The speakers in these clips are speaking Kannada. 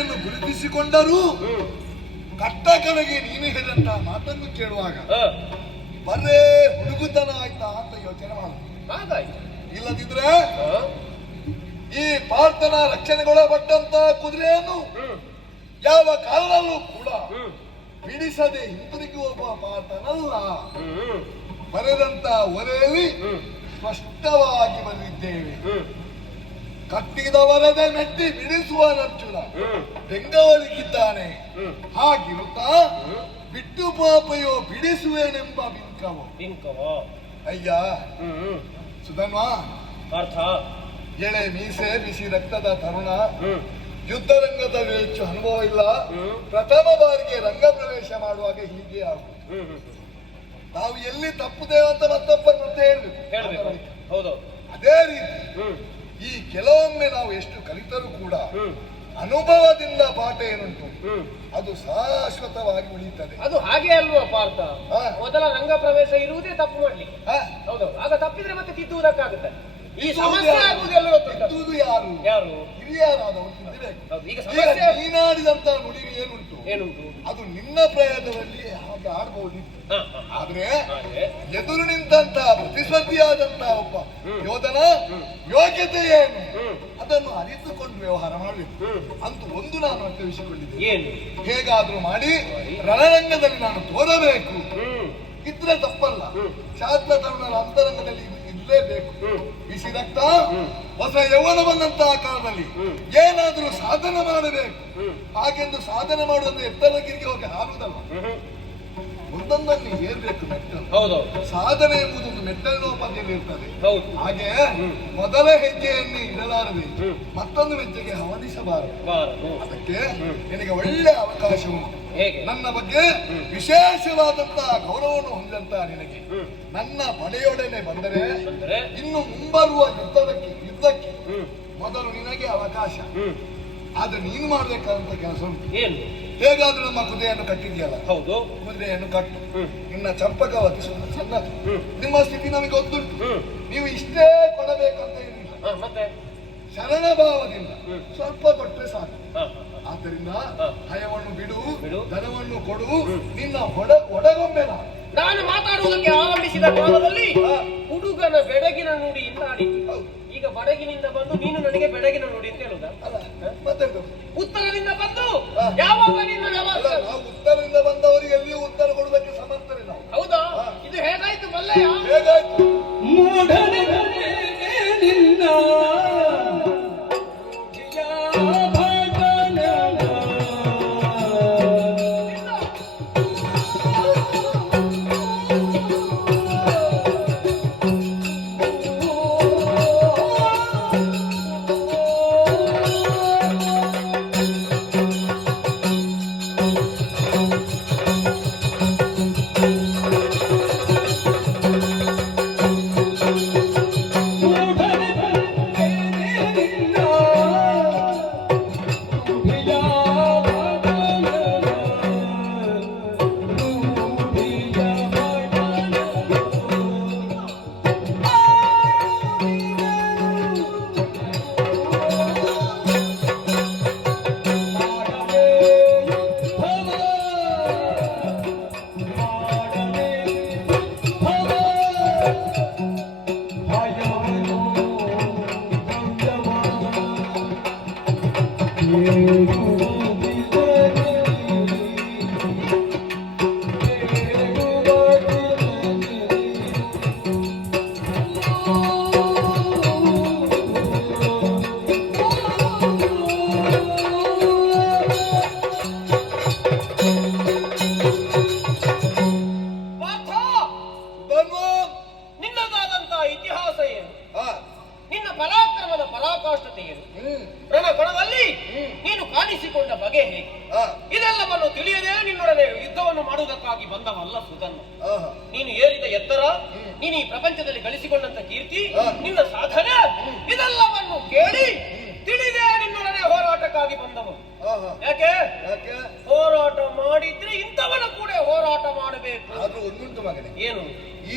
ಪ್ರತಿಭೆಯನ್ನು ಗುರುತಿಸಿಕೊಂಡರೂ ಕಟ್ಟ ಕಡೆಗೆ ನೀನು ಹೇಳಿದಂತ ಮಾತನ್ನು ಕೇಳುವಾಗ ಬರೇ ಹುಡುಗುತನ ಆಯ್ತಾ ಅಂತ ಯೋಚನೆ ಮಾಡ. ಇಲ್ಲದಿದ್ರೆ ಈ ಪಾರ್ಥನ ರಕ್ಷಣೆಗೊಳಪಟ್ಟಂತ ಕುದುರೆಯನ್ನು ಯಾವ ಕಾರಣಲ್ಲೂ ಕೂಡ ಬಿಡಿಸದೆ ಹಿಂತಿರುಗುವ ಪಾರ್ಥನಲ್ಲ. ಬರೆದಂತ ಹೊರೆಯಲ್ಲಿ ಸ್ಪಷ್ಟವಾಗಿ ಬರೆದಿದ್ದೇವೆ. ಕಟ್ಟಿದವರದೆ ಮೆಟ್ಟಿ ಬಿಡಿಸುವ ನರ್ಜುನ ಬೆಂಗವಲಿಗಿದ್ದಾನೆ. ಹಾಗಿರುತ್ತಾ ಬಿಟ್ಟು ಪಾಪಯೋ ಬಿಡಿಸುವೇನೆಂಬ ಬಿಂಕವೋ. ಅಯ್ಯ ಸುಧನ್ವಾ, ಅರ್ಥ ಎಳೆ ಮೀಸೆ ಬಿಸಿ ರಕ್ತದ ತರುಣ, ಯುದ್ಧರಂಗದಲ್ಲಿ ಹೆಚ್ಚು ಅನುಭವ ಇಲ್ಲ. ಪ್ರಥಮ ಬಾರಿಗೆ ರಂಗ ಪ್ರವೇಶ ಮಾಡುವಾಗ ಹೀಗೆ ಆಗುವುದು. ನಾವು ಎಲ್ಲಿ ತಪ್ಪುದೇವ ಅಂತ ಮತ್ತೊಬ್ಬನ್ನು ಹೇಳಬೇಕು. ಅದೇ ರೀತಿ ಈ ಕೆಲವೊಮ್ಮೆ ನಾವು ಎಷ್ಟು ಕಲಿತರೂ ಕೂಡ ಅನುಭವದಿಂದ ಪಾಠ ಏನುಂಟು ಅದು ಶಾಶ್ವತವಾಗಿ ಉಳಿಯುತ್ತದೆ. ಅದು ಹಾಗೆ ಅಲ್ವಾ ಪಾರ್ಥ? ಮೊದಲ ರಂಗ ಪ್ರವೇಶ ಇರುವುದೇ ತಪ್ಪು ಮಾಡ್ಲಿಕ್ಕೆ. ಹೌದೌದು, ಆಗ ತಪ್ಪಿದ್ರೆ ಮತ್ತೆ ತಿದ್ದುವುದಕ್ಕಾಗುತ್ತೆ. ಈ ಸಮಸ್ಯೆ ಆಗುವುದು ಯಾರು ಹಿರಿಯರಾದವರು ತಿದ್ದಬೇಕು. ಈಗ ಸಮಸ್ಯೆ ನೀನಾಡಿದಂತ ನುಡಿ ಏನುಂಟು ಅದು ನಿನ್ನ ಪ್ರಯತ್ನದಲ್ಲಿ ಹಾಗೆ ಆಡಬಹುದಿತ್ತು. ಆದ್ರೆ ಎದುರು ನಿಂತ ಪ್ರತಿಸ್ಪರ್ಧಿಯಾದಂತ ಒಬ್ಬ ಯೋಧನ ಯೋಗ್ಯತೆ ಏನು ಅದನ್ನು ಅರಿತುಕೊಂಡು ವ್ಯವಹಾರ ಮಾಡಬೇಕು ಅಂತ ಒಂದು ನಾನು ಅರ್ಥವಿಸಿಕೊಂಡಿದ್ದೇನೆ. ಹೇಗಾದ್ರೂ ಮಾಡಿ ರಣರಂಗದಲ್ಲಿ ನಾನು ತೋರಬೇಕು. ಇದ್ರೆ ತಪ್ಪಲ್ಲ. ಶಾಸ್ತ್ರ ತರುಣರ ಅಂತರಂಗದಲ್ಲಿ ಇರಲೇಬೇಕು. ಬಿಸಿ ರಕ್ತ ಹೊಸ ಯೌವನ ಬಂದಂತಹ ಕಾಲದಲ್ಲಿ ಏನಾದ್ರೂ ಸಾಧನೆ ಮಾಡಬೇಕು. ಹಾಗೆಂದು ಸಾಧನೆ ಮಾಡುವುದಂದ್ರೆ ಎತ್ತರಗಿರಿಗೆ ಹೋಗಿ ಹಾರುವುದಲ್ಲ, ಒಂದೊಂದನ್ನು ಏರ್ಬೇಕು ಮೆಟ್ಟಲು. ಸಾಧನೆ ಎಂಬುದೊಂದು ಮೆಟ್ಟಲಿನೋಪಾದಿಯಲ್ಲಿ ಇರ್ತದೆ. ಹಾಗೆ ಮೊದಲ ಹೆಜ್ಜೆಯನ್ನು ಇಡಲಾರದೆ ಮತ್ತೊಂದು ಹೆಜ್ಜೆಗೆ ಹವನಿಸಬಾರದು. ಅದಕ್ಕೆ ನಿನಗೆ ಒಳ್ಳೆ ಅವಕಾಶ ಉಂಟು. ನನ್ನ ಬಗ್ಗೆ ವಿಶೇಷವಾದಂತಹ ಗೌರವವನ್ನು ಹೊಂದಿದಂತ ನಿನಗೆ ನನ್ನ ಪಡೆಯೊಡನೆ ಬಂದರೆ ಇನ್ನು ಮುಂಬರುವ ಯುದ್ಧಕ್ಕೆ ಮೊದಲು ನಿನಗೆ ಅವಕಾಶ. ಆದ್ರೆ ನೀನು ಮಾಡ್ಬೇಕಾದಂತ ಕೆಲಸ ಉಂಟು. ಹೇಗಾದ್ರೂ ನಮ್ಮ ಕುದುರೆಯನ್ನು ಕಟ್ಟಿದ್ಯಲ್ಲ, ಹೌದು, ಕುದುರೆಯನ್ನು ಕಟ್ಟು. ನಿನ್ನ ಚಂಪಕವತಿ ಸಣ್ಣ ನಿಮ್ಮ ಸ್ಥಿತಿ ನಮಗೆ ಗೊತ್ತುಂಟು. ನೀವು ಇಷ್ಟೇ ಕೊಡಬೇಕಂತ ಏನಿಲ್ಲ, ಮತ್ತೆ ಶರಣ ಭಾವದಿಂದ ಸ್ವಲ್ಪ ಕೊಟ್ಟರೆ ಸಾಕು. ಆದ್ದರಿಂದ ಭಯವನ್ನು ಬಿಡು, ಧನವನ್ನು ಕೊಡು. ನಿನ್ನ ಒಡಗೊಂಬೆ ನಾನು ಮಾತಾಡುವುದಕ್ಕೆ ಆರಂಭಿಸಿದ ಕಾಲದಲ್ಲಿ ಹುಡುಗನ ಬೆಡಗಿನ ನುಡಿ ಇಂದಾಡಿತು. ಈಗ ಬಡಗಿನಿಂದ ಬಂದು ನೀನು ನನಗೆ ಬೆಡಗಿನ ನುಡಿ ಅಂತ ಹೇಳುದ? ಮತ್ತೆ ಉತ್ತರದಿಂದ ಬಂದು ಯಾವಾಗ ನಿನ್ನ ವ್ಯವಸ್ಥೆ? ನಾವು ಉತ್ತರದಿಂದ ಬಂದವರಿಗೆ ಎಲ್ಲಿಯೂ ಉತ್ತರ ಕೊಡುವುದಕ್ಕೆ ಸಮರ್ಥರೇ ನಾವು. ಹೌದಾ? ಇದು ಹೇಗಾಯ್ತು ಬಲ್ಲೆಯ? ಹೇಗಾಯ್ತು?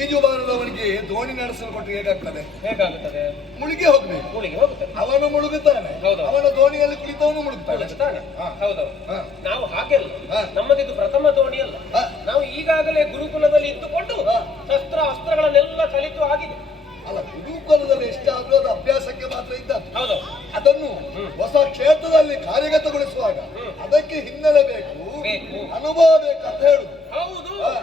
ಈಜು ಬಾರದವನಿಗೆ ದೋಣಿ ನಡೆಸಲು ಕೊಟ್ಟರೆ ಹೇಗಾಗ್ತದೆ? ಹೇಗಾಗುತ್ತದೆ? ಮುಳುಗಿ ಹೋಗ್ಬೇಕು. ಮುಳುಗಿ ಹೋಗುತ್ತದೆ. ಅವನು ಮುಳುಗುತ್ತಾನೆ, ಹೌದು. ಅವನ ದೋಣಿಯಲ್ಲಿ ಕುಳಿತವನು ಮುಳುಗುತ್ತಾನೆ. ಹೌದು. ಹಾ. ನಾವು ಹಾಗೆಲ್ಲ, ಹಾ. ನಮ್ಮದಿದು ಪ್ರಥಮ ದೋಣಿ ಅಲ್ಲ. ಹಾ. ನಾವು ಈಗಾಗಲೇ ಗುರುಕುಲದಲ್ಲಿ ಇದ್ದುಕೊಂಡು ಹಾ. ಶಸ್ತ್ರ ಅಸ್ತ್ರಗಳನ್ನೆಲ್ಲ ಕಲಿತು ಆಗಿದೆ. ಅಲ್ಲ, ಗುರುಕುಲದಲ್ಲಿ ಎಷ್ಟಾದ್ರೂ ಅದು ಅಭ್ಯಾಸಕ್ಕೆ ಮಾತ್ರ ಇದ್ದದ್ದು. ಹೌದು. ಅದನ್ನು ಹೊಸ ಕ್ಷೇತ್ರದಲ್ಲಿ ಕಾರ್ಯಗತಗೊಳಿಸುವಾಗ ಅದಕ್ಕೆ ಹಿನ್ನೆಲೆ ಬೇಕು, ಅನುಭವ ಬೇಕು ಅಂತ ಹೇಳುದು. ಹೌದು. ಹಾ.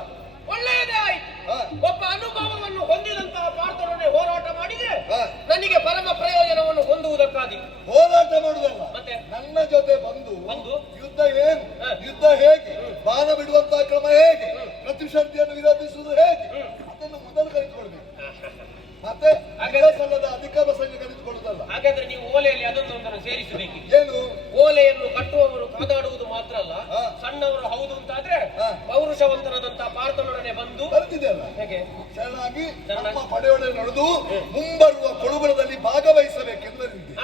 ಒಳ್ಳೆಯದೇ ಆಯ್ತು. ಹಾ. ಒಬ್ಬ ಅನುಭವವನ್ನು ಹೊಂದಿದಂತಹ ಪಾರ್ಥರೊಡನೆ ಹೋರಾಟ ಮಾಡಿದ್ರೆ ಹಾ. ನನಗೆ ಪರಮ ಪ್ರಯೋಜನವನ್ನು ಹೊಂದುವುದಕ್ಕಾಗಿ ಹೋರಾಟ ಮಾಡುದಲ್ಲ, ಮತ್ತೆ ನನ್ನ ಜೊತೆ ಬಂದು ಬಂದು ಯುದ್ಧ ಏನು, ಹಾ. ಯುದ್ಧ ಹೇಗೆ, ಬಾಣ ಬಿಡುವಂತಹ ಕ್ರಮ ಹೇಗೆ, ಪ್ರತಿಶಕ್ತಿಯನ್ನು ವಿರೋಧಿಸುವುದು ಹೇಗೆ, ಅದನ್ನು ಮೊದಲು ಕಲಿತುಕೊಳ್ಬೇಕು. ಮತ್ತೆ ಸಲ್ಲದ ಅಧಿಕ ಪ್ರಸಂಗ ಕಲಿತುಕೊಳ್ಳುವುದಲ್ಲ. ಹಾಗಾದ್ರೆ ನೀವು ಓಲೆಯಲ್ಲಿ ಅದನ್ನೊಂದನ್ನು ಸೇರಿಸಬೇಕಿದೆ. ಏನು? ಓಲೆಯನ್ನು ಕಟ್ಟುವವರು ಕಾದಾಡುವುದು ಮಾತ್ರ ಅಲ್ಲ, ಹಾ. ಸಣ್ಣವರು ಹೌದು ಅಂತಾದ್ರೆ ಹಾ. ಪೌರುಷವಂತನಾದಂತಹ ಪಾರ್ಥನೊಡನೆ ಬಂದು ಬರ್ತಿದೆಯಲ್ಲ, ಹೇಗೆ ಚೆನ್ನಾಗಿ ನಮ್ಮ ಪಡೆಯೊಡನೆ ನಡೆದು ಮುಂಬರುವ ಕೊಳುಗುಣದಲ್ಲಿ ಭಾಗವಹಿಸಬೇಕೆಂದು ಬರೆದಿದೆ.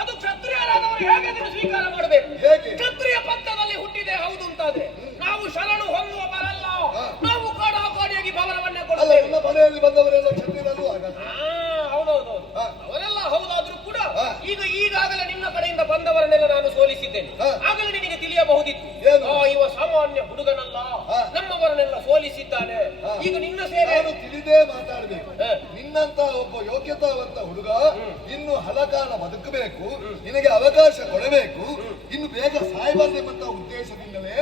ಅದು ಕ್ಷತ್ರಿಯರಾದವರು ಹೇಗೆ ಅದನ್ನು ಸ್ವೀಕಾರ ಮಾಡಬೇಕು? ಹೇಗೆ? ಕ್ಷತ್ರಿಯ ಪಂಥದಲ್ಲಿ ಹುಟ್ಟಿದೆ ಹೌದು ಅಂತಾದ್ರೆ ನಾವು ಶರಣು ಹೊಂದುವವರಲ್ಲ, ನಾವು ಕಾಡಾಕಾಡಿಯಾಗಿ ಭವನವನ್ನೇ ಅಲ್ಲ, ಕೊಡುತ್ತೇವೆ. ನನ್ನ ಮನೆಯಲ್ಲಿ ಬಂದವರೆಲ್ಲ ಕ್ಷತ್ರಿಯರಲ್ಲೂ ಆಗಲ್ಲ. ಹೌದೌದು. ಹಾ. ಅವರೆಲ್ಲ ಹೌದಾದ್ರೂ ಕೂಡ ಹಾ. ಈಗಾಗಲೇ ನಿನ್ನ ಕಡೆಯಿಂದ ಬಂದವರನ್ನೆಲ್ಲ ನಾನು ಸೋಲಿಸಿದ್ದೇನೆ. ಹಾ. ಆಗಲೇ ನಿನಗೆ ತಿಳಿಯಬಹುದಿತ್ತು, ಏನು? ಇವ ಸಾಮಾನ್ಯ ಹುಡುಗನಲ್ಲ, ಹಾ. ನಮ್ಮವರನ್ನೆಲ್ಲ ಸೋಲಿಸಿದ್ದಾನೆ. ಹಾ. ಈಗ ನಿನ್ನ ಸೇವೆ ನಾನು ತಿಳಿದೇ ಮಾತಾಡ್ಬೇಕು. ಹಾ. ನಿನ್ನಂತ ಒಬ್ಬ ಯೋಗ್ಯತಾವಂತ ಹುಡುಗ ಇನ್ನು ಹಲಕಾಲ ಬದುಕಬೇಕು, ನಿನಗೆ ಅವಕಾಶ ಕೊಡಬೇಕು, ಇನ್ನು ಬೇಗ ಸಾಯಬಾರ್ದೆಂಬಂತ ಉದ್ದೇಶದಿಂದಲೇ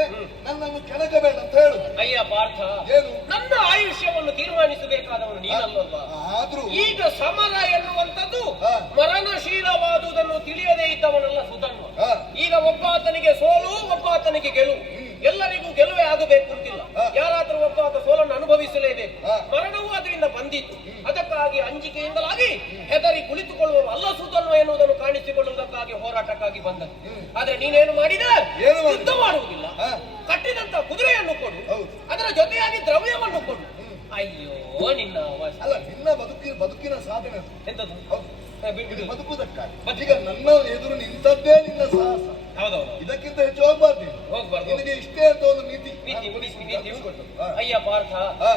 ನನ್ನನ್ನು ಕೆಣಕಬೇಡ ಅಂತ ಹೇಳು. ಅಯ್ಯ ಪಾರ್ಥ, ಏನು? ನನ್ನ ಆಯುಷ್ಯವನ್ನು ತೀರ್ಮಾನಿಸಬೇಕಾದವನು ನೀನಲ್ಲಲ್ವಾ? ಆದ್ರೂ ಈಗ ಸಮರ ಎನ್ನುವಂಥದ್ದು ಹಾ. ಮರಣಶೀಲವಾದುದನ್ನು ತಿಳಿಯದೇ ಇದ್ದವನಲ್ಲ ಸುಧನ್ವ. ಹಾ. ಈಗ ಒಬ್ಬ ಆತನಿಗೆ ಸೋಲು, ಒಬ್ಬ ಆತನಿಗೆ ಗೆಲುವು. ಎಲ್ಲರಿಗೂ ಗೆಲುವೇ ಆಗಬೇಕು ಅಂತಿಲ್ಲ. ಹಾ. ಯಾರಾದ್ರೂ ಒಬ್ಬ ಆತ ಸೋಲನ್ನು ಅನುಭವಿಸಲೇಬೇಕು. ಹಾ. ಮರಣವೂ ಅದರಿಂದ ಬಂದಿತ್ತು. ಅದಕ್ಕಾಗಿ ಅಂಜಿಕೆಯಿಂದಲಾಗಿ ಹೆದರಿ ಕುಳಿತುಕೊಳ್ಳುವ ಅಲ್ಲ ಸುಧನ್ವ ಎನ್ನುವುದನ್ನು ಕಾಣಿಸಿಕೊಳ್ಳುವುದಕ್ಕಾಗಿ ಹೋರಾಟಕ್ಕಾಗಿ ಬಂದದ್ದು. ಆದ್ರೆ ನೀನೇನು ಮಾಡಿದೆ? ಏನು ಮಾಡಿದೆ? ಯುದ್ಧ ಮಾಡುವುದಿಲ್ಲ. ಹಾ. ಕಟ್ಟಿದಂತ ಕುದುರೆಯನ್ನು ಕೊಡು, ಹೌದು. ಅದರ ಜೊತೆಯಾಗಿ ದ್ರವ್ಯವನ್ನು ಕೊಡು. ಅಯ್ಯೋ ನಿನ್ನ ಅವಸ್ಥೆ. ಅಲ್ಲ, ನಿನ್ನ ಬದುಕಿನ ಸಾಧನೆ ಅದು. ಎಂತದ್ದು? ಹೌದು. ಬಿಡು. ಇದು ಬದುಕುವುದಕ್ಕಾಗಿ. ಈಗ ನನ್ನ ಎದುರು ನಿಂತದ್ದೇ ನಿನ್ನ ಸಾಹಸ. ಹೌದೌದು. ಇದಕ್ಕಿಂತ ಹೆಚ್ಚು ಹೋಗ್ಬಾರ್ದು ನೀನು. ಹೋಗ್ಬಾರ್ದು. ನಿನಗೆ ಇಷ್ಟೇ ಅಂತ ಒಂದು ಮಿತಿ. ನೀತಿ ಉಂಟು. ಹಾ. ಅಯ್ಯ ಪಾರ್ಥ, ಹಾ.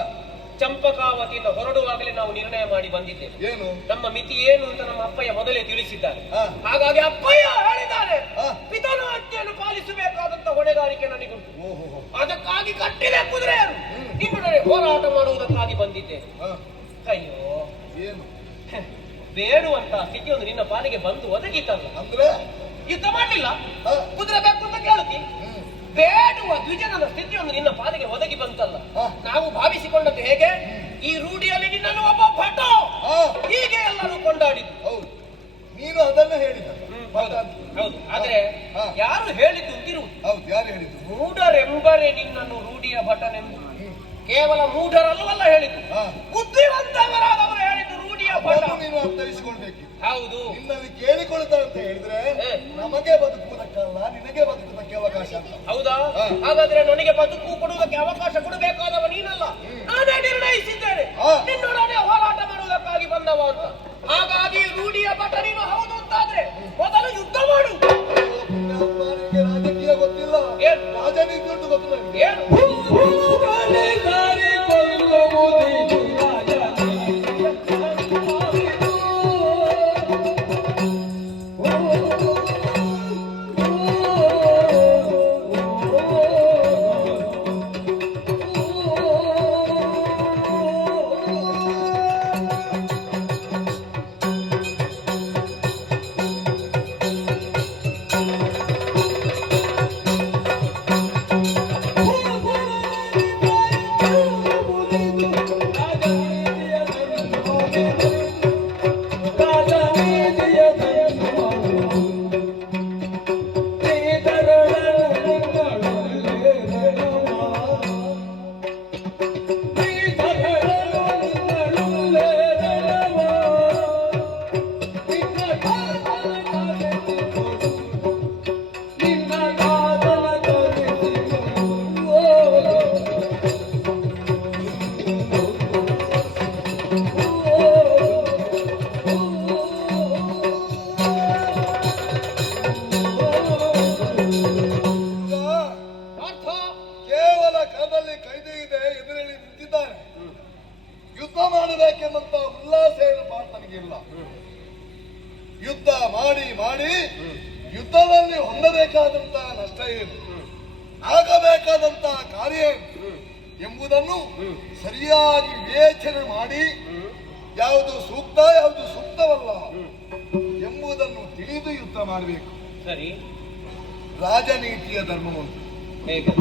ಚಂಪಕಾವತಿಯಿಂದ ಹೊರಡುವಾಗಲೇ ನಾವು ನಿರ್ಣಯ ಮಾಡಿ ಬಂದಿದ್ದೇವೆ. ಏನು? ನಮ್ಮ ಮಿತಿ ಏನು ಅಂತ ನಮ್ಮ ಅಪ್ಪಯ್ಯ ಮೊದಲೇ ತಿಳಿಸಿದ್ದಾರೆ. ಹಾ. ಹಾಗಾಗಿ ಅಪ್ಪಯ್ಯ ಹೇಳಿದ್ದಾರೆ, ಹಾ. ಪಿತನ ಆಜ್ಞೆಯನ್ನು ಪಾಲಿಸಬೇಕಾದಂತ ಹೊಣೆಗಾರಿಕೆ ನನಗುಂಟು. ಓಹೋ. ಅದಕ್ಕಾಗಿ ಕಟ್ಟಿದೆ ಕುದುರೆಯನ್ನು ನಿಮ್ಮೊಡನೆ ಹೋರಾಟ ಮಾಡುವುದಕ್ಕಾಗಿ ಬಂದಿದ್ದೇನೆ. ಹಾ. ಅಯ್ಯೋ, ಏನು? ಬೇಡುವಂತ ಸ್ಥಿತಿಯೊಂದು ನಿನ್ನ ಪಾಲಿಗೆ ಬಂದು ಒದಗಿತಲ್ಲ. ಅಂದ್ರೆ ಯುದ್ಧ ಮಾಡಲಿಲ್ಲ, ಹಾ. ಕುದುರೆ ಬೇಕು ಅಂತ ಕೇಳುತ್ತಿ. ಬೇಡುವ ದ್ವಿಜನದ ಸ್ಥಿತಿಯೊಂದು ನಿನ್ನ ಪಾಲಿಗೆ ಒದಗಿ ಬಂತಲ್ಲ. ಹಾ. ನಾವು ಭಾವಿಸಿಕೊಂಡದ್ದು ಹೇಗೆ? ಈ ರೂಢಿಯಲ್ಲಿ ನಿನ್ನನ್ನು ಒಬ್ಬ ಭಟ ಹಾ. ಹೀಗೆ ಎಲ್ಲರೂ ಕೊಂಡಾಡಿದ್ದು. ಹೌದು, ನೀನು ಅದನ್ನ ಹೇಳಿದ. ಹೌದು. ಆದ್ರೆ ಹಾ. ಯಾರು ಹೇಳಿದ್ದು ಅಂತಿರುವುದು? ಹೌದು, ಯಾರು ಹೇಳಿದ್ದು? ಮೂಢರೆಂಬರೆ ನಿನ್ನನ್ನು ರೂಢಿಯ ಭಟನೆಂದು. ಕೇವಲ ಮೂಢರಲ್ಲವಲ್ಲ ಹೇಳಿದ್ದು, ಹಾ. ಬುದ್ಧಿವಂತವರಾದವರು ಹೇಳಿದ್ದು ರೂಢಿಯ ಭಟ. ಅದನ್ನು ನೀನು ಅರ್ಥೈಸಿಕೊಳ್ಬೇಕು. ಹೌದು. ನಿನ್ನಲ್ಲಿ ಕೇಳಿಕೊಳ್ತಾರೆ ಅಂತ ಹೇಳಿದ್ರೆ ನಮಗೆ ಬದುಕುವುದಕ್ಕಲ್ಲ, ನಿನಗೆ ಬದುಕುವುದಕ್ಕೆ ಅವಕಾಶ ಅಂತ. ಹೌದಾ? ಹಾ. ಹಾಗಾದ್ರೆ ನನಗೆ ಬದುಕು ಕೊಡುವುದಕ್ಕೆ ಅವಕಾಶ ಕೊಡಬೇಕಾದವ ನೀನಲ್ಲ, ನಾನೇ ನಿರ್ಣಯಿಸಿದ್ದೇನೆ ಹಾ. ನಿನ್ನೊಡನೆ ಹೋರಾಟ ಮಾಡುವುದಕ್ಕಾಗಿ ಬಂದವ ಅಂತ. ಹಾಗಾಗಿ ರೂಢಿಯ ಭಟ ನೀನು ಹೌದು ಅಂತಾದ್ರೆ ಮೊದಲು ಯುದ್ಧ ಮಾಡು. ನಿನಗೆ ರಾಜಕೀಯ ಗೊತ್ತಿಲ್ಲ, ಏನು? ರಾಜನೀತಿ ಉಂಟು ಗೊತ್ತು ನನಗೆ. ಏನು? Oh, ಆಗುವಂತಹ ನಷ್ಟ ಏನು, ಆಗಬೇಕಾದಂತಹ ಕಾರ್ಯ ಏನು ಎಂಬುದನ್ನು ಸರಿಯಾಗಿ ವಿವೇಚನೆ ಮಾಡಿ ಯಾವುದು ಸೂಕ್ತ ಯಾವುದು ಸೂಕ್ತವಲ್ಲ ಎಂಬುದನ್ನು ತಿಳಿದು ಯುದ್ಧ ಮಾಡಬೇಕು. ಸರಿ, ರಾಜನೀತಿಯ ಧರ್ಮವನ್ನು ಹೇಗೆ?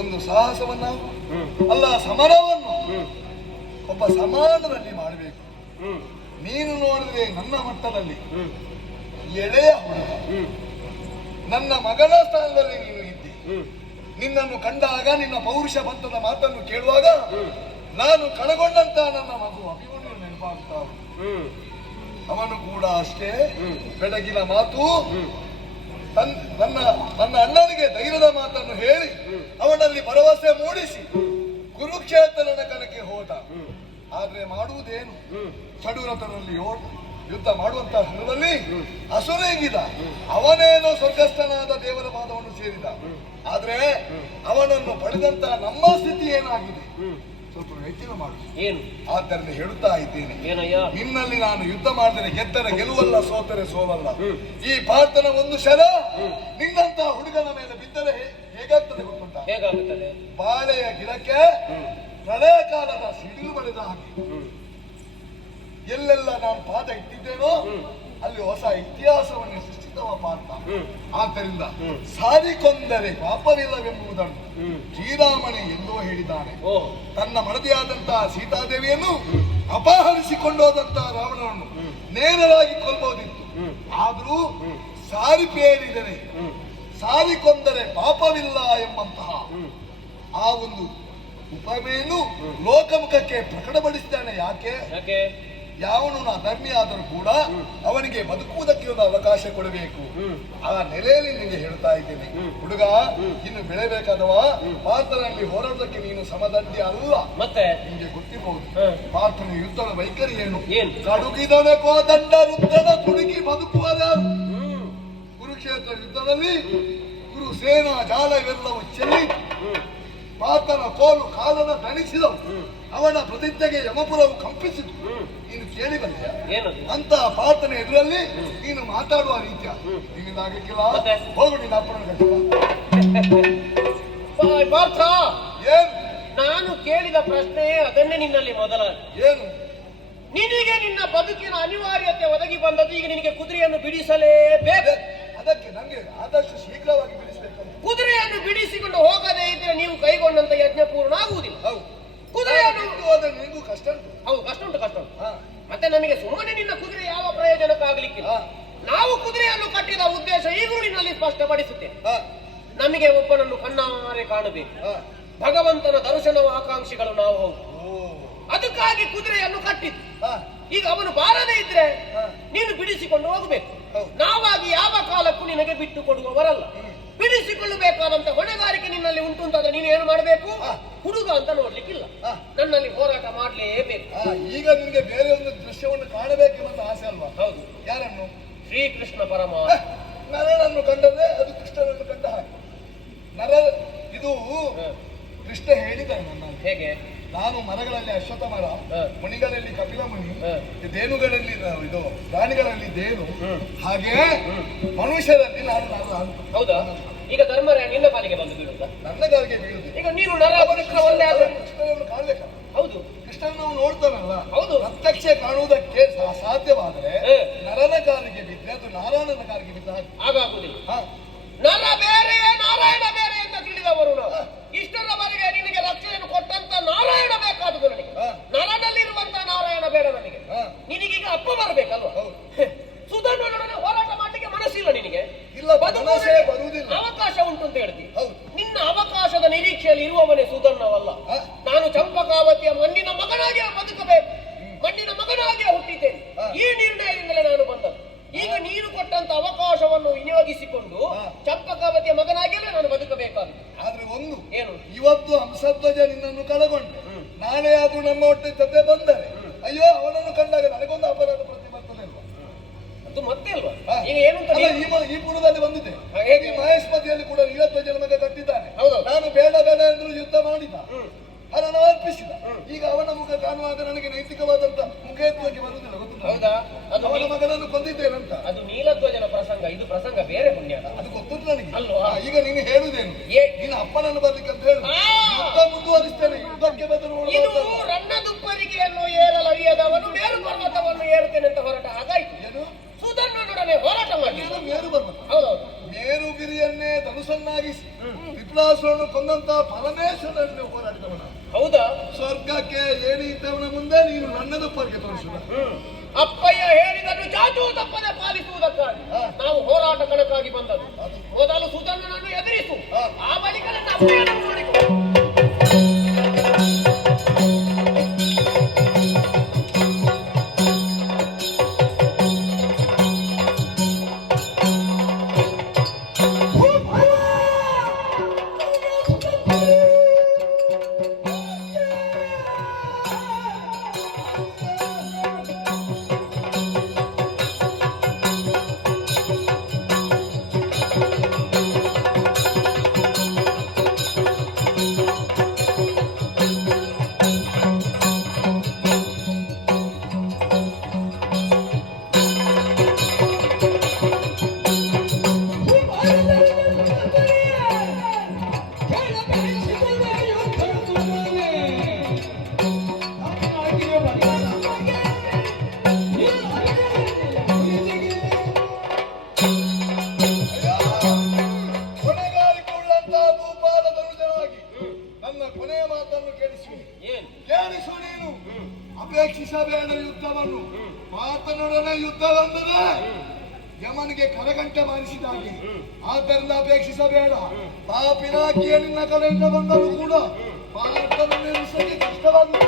ಒಂದು ಸಾಹಸವನ್ನ ಅಲ್ಲ ಸಮರವನ್ನು ಒಬ್ಬ ಸಮಾನದಲ್ಲಿ ಮಾಡಬೇಕು. ನೀನು ನೋಡಿದ್ರೆ ನನ್ನ ಮಟ್ಟದಲ್ಲಿ ಎಳೆಯ ಹುಡುಗ, ನನ್ನ ಮಗನ ಸ್ಥಾನದಲ್ಲಿ ನೀನು ಇದ್ದಿ. ನಿನ್ನನ್ನು ಕಂಡಾಗ ನಿನ್ನ ಪೌರುಷ ಬಂತದ ಮಾತನ್ನು ಕೇಳುವಾಗ ನಾನು ಕಳಗೊಂಡಂತ ನನ್ನ ಮಗು ಅಭಿಮನ್ಯು ನೆನಪಾಗುತ್ತಾ. ಅವನು ಕೂಡ ಅಷ್ಟೇ ಬೆಳಗಿನ ಮಾತು ನನ್ನ ಅಣ್ಣನಿಗೆ ಧೈರ್ಯದ ಮಾತನ್ನು ಹೇಳಿ ಅವನಲ್ಲಿ ಭರವಸೆ ಮೂಡಿಸಿ ಕುರುಕ್ಷೇತ್ರನ ಕಣಕ್ಕೆ ಹೋದ. ಆದ್ರೆ ಮಾಡುವುದೇನು, ಚಡುರತನಲ್ಲಿ ಯುದ್ಧ ಮಾಡುವಂತಹ ಸಂದರ್ಭದಲ್ಲಿ ಅಸುರೇಗಿದ. ಅವನೇನೋ ಸ್ವರ್ಗಸ್ಥನಾದ ದೇವರ ಪಾದವನ್ನು ಸೇರಿದ. ಆದ್ರೆ ಅವನನ್ನು ಪಡೆದಂತಹ ನಮ್ಮ ಸ್ಥಿತಿ ಏನಾಗಿದೆ ಸ್ವಲ್ಪ ಯೋಚನೆ ಮಾಡು. ಏನು? ಆದ್ದರಿಂದ ಹೇಳುತ್ತಾ ಇದ್ದೇನೆ, ನಿನ್ನಲ್ಲಿ ನಾನು ಯುದ್ಧ ಮಾಡಿದರೆ ಗೆದ್ದರೆ ಗೆಲುವಲ್ಲ, ಸೋತರೆ ಸೋಲಲ್ಲ. ಈ ಪಾರ್ಥನ ಒಂದು ಶರ ನಿನ್ನಂತಹ ಹುಡುಗನ ಮೇಲೆ ಬಿದ್ದರೆ ಹೇಗಾಗ್ತದೆ ಗೊತ್ತುಂಟ? ಹೇಗಾಗುತ್ತದೆ? ಬಾಳೆಯ ಗಿಡಕ್ಕೆ ಪ್ರಳಯ ಕಾಲದ ಸಿಡಿಲು ಬಡಿದ ಹಾಗೆ. ಎಲ್ಲೆಲ್ಲ ನಾನು ಪಾದ ಇಟ್ಟಿದ್ದೇನೋ ಅಲ್ಲಿ ಹೊಸ ಇತಿಹಾಸವನ್ನು ಸೃಷ್ಟಿಸುವ ಪಾತ್ರ. ಆದ್ದರಿಂದ ಸಾರಿಕೊಂಡರೆ ಪಾಪವಿಲ್ಲವೆಂಬುದನ್ನು ಶ್ರೀರಾಮನೇ ಎಂದೋ ಹೇಳಿದ್ದಾನೆ. ತನ್ನ ಮಡದಿಯಾದಂತಹ ಸೀತಾದೇವಿಯನ್ನು ಅಪಹರಿಸಿಕೊಂಡೋದಂತಹ ರಾವಣನನ್ನು ನೇರವಾಗಿ ಕೊಲ್ಲಬಹುದಿತ್ತು. ಆದರೂ ಸಾರಿಪೇರಿದರೆ ಸಾರಿಕೊಂಡರೆ ಪಾಪವಿಲ್ಲ ಎಂಬಂತಹ ಆ ಒಂದು ಉಪಮೆಯನ್ನು ಲೋಕಮುಖಕ್ಕೆ ಪ್ರಕಟಪಡಿಸಿದ್ದಾನೆ. ಯಾಕೆ? ಯಾವನು ಧರ್ಮಿ ಆದರೂ ಕೂಡ ಅವನಿಗೆ ಬದುಕುವುದಕ್ಕೆ ಒಂದು ಅವಕಾಶ ಕೊಡಬೇಕು. ಆ ನೆಲೆಯಲ್ಲಿ ನಿಮಗೆ ಹೇಳ್ತಾ ಇದ್ದೇನೆ ಹುಡುಗ, ಇನ್ನು ಬೆಳೆಬೇಕಾದವ ಪಾರ್ಥನಲ್ಲಿ ಹೋರಾಟಕ್ಕೆ ನೀನು ಸಮದಂಡಿ ಅಲ್ಲ. ಮತ್ತೆ ನಿಮಗೆ ಗೊತ್ತಿರಬಹುದು ಪಾರ್ಥನ ಯುದ್ಧದ ವೈಖರಿ ಏನು. ಕಡುಗಿದನೆ ಕೋದಂಡ ವೃದ್ಧನ ತುಡುಕಿ ಬದುಕುವರಾರು. ಕುರುಕ್ಷೇತ್ರ ಯುದ್ಧದಲ್ಲಿ ಗುರು ಸೇನಾ ಜಾಲ ಇವೆಲ್ಲವೂ ಚೆಲ್ಲಿ ಪಾರ್ಥನ ಕೋಲು ಕಾಲನ ದಣಿಸಿದವು. ಅವನ ಪ್ರತಿಜ್ಞೆಗೆ ಯಮಪುರವು ಕಂಪಿಸಿತು. ನೀನು ಕೇಳಿ ಬಂದೆಯ? ಅಂತ ಪಾರ್ಥನ ಎದುರಲ್ಲಿ ನೀನು ಮಾತಾಡುವ ರೀತಿಯ ನಿನ್ನಿಂದಾಗಲಿಕ್ಕಿಲ್ಲ. ಹೋಗು ನಿನ್ನ ಅಪ್ಪನ ಪಾರ್ಥ. ಏನು? ನಾನು ಕೇಳಿದ ಪ್ರಶ್ನೆ ಅದನ್ನೇ ನಿನ್ನಲ್ಲಿ ಮೊದಲ. ಏನು? ನಿನಗೆ ನಿನ್ನ ಬದುಕಿನ ಅನಿವಾರ್ಯತೆ ಒದಗಿ ಬಂದದ್ದು. ಈಗ ನಿನಗೆ ಕುದುರೆಯನ್ನು ಬಿಡಿಸಲೇಬೇಕು. ಅದಕ್ಕೆ ನಂಗೆ ಆದಷ್ಟು ಶೀಘ್ರವಾಗಿ ಬಿಡಿಸಬೇಕು. ಕುದುರೆಯನ್ನು ಬಿಡಿಸಿಕೊಂಡು ಹೋಗದೇ ಇದ್ರೆ ನೀವು ಕೈಗೊಂಡಂತ ಯಜ್ಞ ಪೂರ್ಣ ಆಗುವುದಿಲ್ಲ. ಕುದುರೆಯನ್ನು ನಿಮಗೂ ಕಷ್ಟ ಉಂಟು. ಹೌದು, ಕಷ್ಟ ಉಂಟು, ಕಷ್ಟ ಉಂಟು. ಮತ್ತೆ ನಮಗೆ ಸುಮ್ಮನೆ ನಿನ್ನ ಕುದುರೆ ಯಾವ ಪ್ರಯೋಜನಕ್ಕಾಗಲಿಕ್ಕಿಲ್ಲ. ನಾವು ಕುದುರೆಯನ್ನು ಕಟ್ಟಿದ ಉದ್ದೇಶ ಈಗಲೂ ನಿನ್ನಲ್ಲಿ ಸ್ಪಷ್ಟಪಡಿಸುತ್ತೇನೆ. ನಮಗೆ ಒಬ್ಬನನ್ನು ಕಣ್ಣಾರೆ ಕಾಣಬೇಕು. ಭಗವಂತನ ದರ್ಶನವ ಆಕಾಂಕ್ಷಿಗಳು ನಾವು. ಹೌದು, ಅದಕ್ಕಾಗಿ ಕುದುರೆಯನ್ನು ಕಟ್ಟಿದ್ದು. ಈಗ ಅವನು ಬಾರದೇ ಇದ್ರೆ ನೀನು ಬಿಡಿಸಿಕೊಂಡು ಹೋಗಬೇಕು. ನಾವಾಗಿ ಯಾವ ಕಾಲಕ್ಕೂ ನಿನಗೆ ಬಿಟ್ಟು ಕೊಡುವವರಲ್ಲ. ಬಿಡಿಸಿಕೊಳ್ಳಬೇಕಾದಂತ ಹೊಣೆಗಾರಿಕೆ ನಿನ್ನಲ್ಲಿ ಉಂಟು ಅಂತಾದ್ರೆ ನೀನು ಏನು ಮಾಡಬೇಕು? ಹುಡುಗ ಅಂತ ನೋಡ್ಲಿಕ್ಕಿಲ್ಲ, ನನ್ನಲ್ಲಿ ಹೋರಾಟ ಮಾಡ್ಲೇಬೇಕು. ಈಗ ನಿಮಗೆ ಬೇರೆ ಒಂದು ದೃಶ್ಯವನ್ನು ಕಾಣಬೇಕೆಂಬ ಆಸೆ ಅಲ್ವಾ? ಹೌದು. ಯಾರನ್ನು? ಶ್ರೀಕೃಷ್ಣ ಪರಮಾತ್ಮ. ನರನನ್ನು ಕಂಡರೆ ಅದು ಕೃಷ್ಣನನ್ನು ಕಂಡ ಹಾಗೆ. ನರ ಇದು ಕೃಷ್ಣ ಹೇಳಿದ್ದಾನೆ ನನ್ನ. ಹೇಗೆ? ನಾನು ಮರಗಳಲ್ಲಿ ಅಶ್ವತ್ಥ ಮರ, ಮುನಿಗಳಲ್ಲಿ ಕಪಿಲ ಮುನಿ, ದೇನುಗಳಲ್ಲಿ ಇದು ಪ್ರಾಣಿಗಳಲ್ಲಿ ದೇನು, ಹಾಗೆ ಮನುಷ್ಯರಲ್ಲಿ ನಾನು. ಹೌದಾ? ಈಗ ಧರ್ಮರಾಯ ನಿನ್ನ ಪಾಲಿಗೆ ಬಂದು ಬೀಳುತ್ತ? ನನ್ನ ಕಾಲಿಗೆ ಬೀಳುದು. ಈಗ ನೀನು ನರ ಕೃಷ್ಣವನ್ನೇ ಕೃಷ್ಣನನ್ನು ಕಾಣಬೇಕ. ಹೌದು, ಕೃಷ್ಣನ ನಾವು ನೋಡ್ತಾನಲ್ಲ. ಹೌದು. ಪ್ರತ್ಯಕ್ಷ ಕಾಣುವುದಕ್ಕೆ ಸಾಧ್ಯವಾದರೆ ನರನ ಕಾಲಿಗೆ ಬಿದ್ದರೆ ಅದು ನಾರಾಯಣನ ಕಾಲಿಗೆ ಬಿದ್ದ ಹಾಗಾಗುವುದಿಲ್ಲ. ನರ ಬೇರೆ ನಾರಾಯಣ ಬೇರೆ ಅಂತ ತಿಳಿದವರು ಇಷ್ಟರವರೆಗೆ ನಿನಗೆ ರಕ್ಷಣೆಯನ್ನು ಕೊಟ್ಟಂತ ನಾರಾಯಣ ಬೇಕಾದುದು ನನಗೆ. ನರನಲ್ಲಿರುವಂತಹ ನಾರಾಯಣ ಬೇಡ ನನಗೆ. ನಿನಗೀಗ ಅಪ್ಪ ಬರಬೇಕಲ್ವಾ? ಸುಧನ್ವನೊಡನೆ ಹೋರಾಟ ಮಾಡ್ಲಿಕ್ಕೆ ಮನಸ್ಸಿಲ್ಲ ನಿನಗೆ. ಬರುವುದಿಲ್ಲ, ಅವಕಾಶ ಉಂಟು ಅಂತ ಹೇಳ್ತೀವಿ. ನಿನ್ನ ಅವಕಾಶದ ನಿರೀಕ್ಷೆಯಲ್ಲಿ ಇರುವವನೇ ಸುಧನ್ವಲ್ಲ. ನಾನು ಚಂಪಕಾವತಿಯ ಮಣ್ಣಿನ ಮಗನಾಗಿಯೇ ಬದುಕಬೇಕು, ಮಣ್ಣಿನ ಮಗನಾಗಿಯೇ ಹುಟ್ಟಿದ್ದೇನೆ. ಈ ನಿರ್ಣಯದಿಂದಲೇ ನಾನು ಬಂದದ್ದು. ಈಗ ನೀನು ಕೊಟ್ಟಂತ ಅವಕಾಶವನ್ನು ವಿನಿಯೋಗಿಸಿಕೊಂಡು ಚಂಪಕಾವತಿಯ ಮಗನಾಗಿಯೇ ನಾನು ಬದುಕಬೇಕಾಗಿದೆ. ಆದ್ರೆ ಒಂದು ಏನು? ಇವತ್ತು ಹಂಸಧ್ವಜ ನಿನ್ನನ್ನು ಕಳಗೊಂಡೆ, ನಾಳೆ ಆದ್ರೂ ನಮ್ಮ ಒಟ್ಟಿಗೆ ಜೊತೆ ಬಂದರೆ ಅಯ್ಯೋ ಅವನನ್ನು ಕಂಡಾಗ ನನಗೊಂದು ಅಪರಾಧ ಪ್ರತಿ ಬರ್ತದೆ ಅಲ್ವಾ? ಅದು ಮತ್ತೆ ಅಲ್ವಾ? ಈಗ ಏನು ಈ ಪುರದಲ್ಲಿ ಬಂದಿದೆ. ಈ ಮಹೇಶ್ಮತಿಯಲ್ಲಿ ಕೂಡ 20 ಜನ ಮಗ ಕಟ್ಟಿದ್ದಾನೆ. ಹೌದು. ನಾನು ಬೇಡ ಬೇಡ ಎಂದು ಯುದ್ಧ ಮಾಡಿದ, ಅದನ್ನು ಅರ್ಪಿಸಿದ. ಈಗ ಅವನ ಮುಖ ಕಾಣುವಾಗ ನನಗೆ ನೈತಿಕವಾದಂತ ಮುಖ ಎತ್ತುವಕ್ಕೆ ಬರುವುದಿಲ್ಲ, ಗೊತ್ತಿಲ್ಲ. ಹೌದಾ? ಅವನ ಮಗನನ್ನು ಕೊಂದಿದ್ದೇನಂತ. ಅದು ನೀಲಧ್ವಜನ ಪ್ರಸಂಗ, ಇದು ಪ್ರಸಂಗ ಬೇರೆ ಪುಣ್ಯ. ಅದು ಗೊತ್ತುಂಟು ನನಗೆ ಅಲ್ವಾ? ಈಗ ನೀನು ಹೇಳುದೇನು? ನಿನ್ನ ಅಪ್ಪನನ್ನು ಬರ್ಲಿಕ್ಕೆ ಅಂತ ಹೇಳು, ಯುದ್ಧ ಮುಂದುವರಿಸ್ತೇನೆ, ಯುದ್ಧಕ್ಕೆ ಬದಲು ಇದು ರನ್ನದುಪ್ಪರಿಗೆಯನ್ನು ಏರಲರಿಯದವನು ಮೇರು ಪರ್ವತವನ್ನು ಏರುತ್ತೇನೆ ಅಂತ ಹೊರಟ ಹಾಗಾಯ್ತು. ಏನು ಸುಧರ್ಮನೊಡನೆ ಹೋರಾಟ ಮಾಡಿ ಮೇರು ಪರ್ವತ, ಹೌದೌದು, ಮೇರುಗಿರಿಯನ್ನೇ ಧನುಸನ್ನಾಗಿಸಿ ವಿಪ್ಲಾಸುರನ್ನು ಕೊಂದಂತ ಪರಮೇಶ್ವರನಲ್ಲಿ ಹೋರಾಡಿದವನ. ಹೌದಾ? ಸ್ವರ್ಗಕ್ಕೆ ಏನಿದ್ದವನ ಮುಂದೆ ನೀನು ನನ್ನದಪ್ಪರಿಗೆ ತೋರಿಸುವ. ಅಪ್ಪಯ್ಯ ಹೇಳಿದನ್ನು ಚಾಚೂ ತಪ್ಪದೆ ಪಾಲಿಸುವುದಕ್ಕಾಗಿ ನಾವು ಹೋರಾಟ ಕಣಕ್ಕಾಗಿ ಬಂದದ್ದು. ಮೊದಲು ಸುಧರ್ಮನನ್ನು ಎದುರಿಸು, ಆ ಬಳಿಕ ನನ್ನ ಅಪ್ಪಯ್ಯನನ್ನು ನೋಡಿಕೊ. ಅಪೇಕ್ಷಿಸಬೇಡ ಯುದ್ಧವನ್ನು. ಮಾತನೊಡನೆ ಯುದ್ಧವೆಂದರೆ ಯಮನಿಗೆ ಕರಗಂಟೆ ಮಾಡಿಸಿದಾಗೆ. ಆದ್ದರಿಂದ ಅಪೇಕ್ಷಿಸಬೇಡ. ಪಾಪಿನಾಕಿಯ ನಿನ್ನ ಕಡೆಯಿಂದ ಬಂದರೂ ಕೂಡ ಮಾತನ್ನು ನಿಲ್ಲಿಸಲಿಕ್ಕೆ ಕಷ್ಟವಾಗುತ್ತದೆ.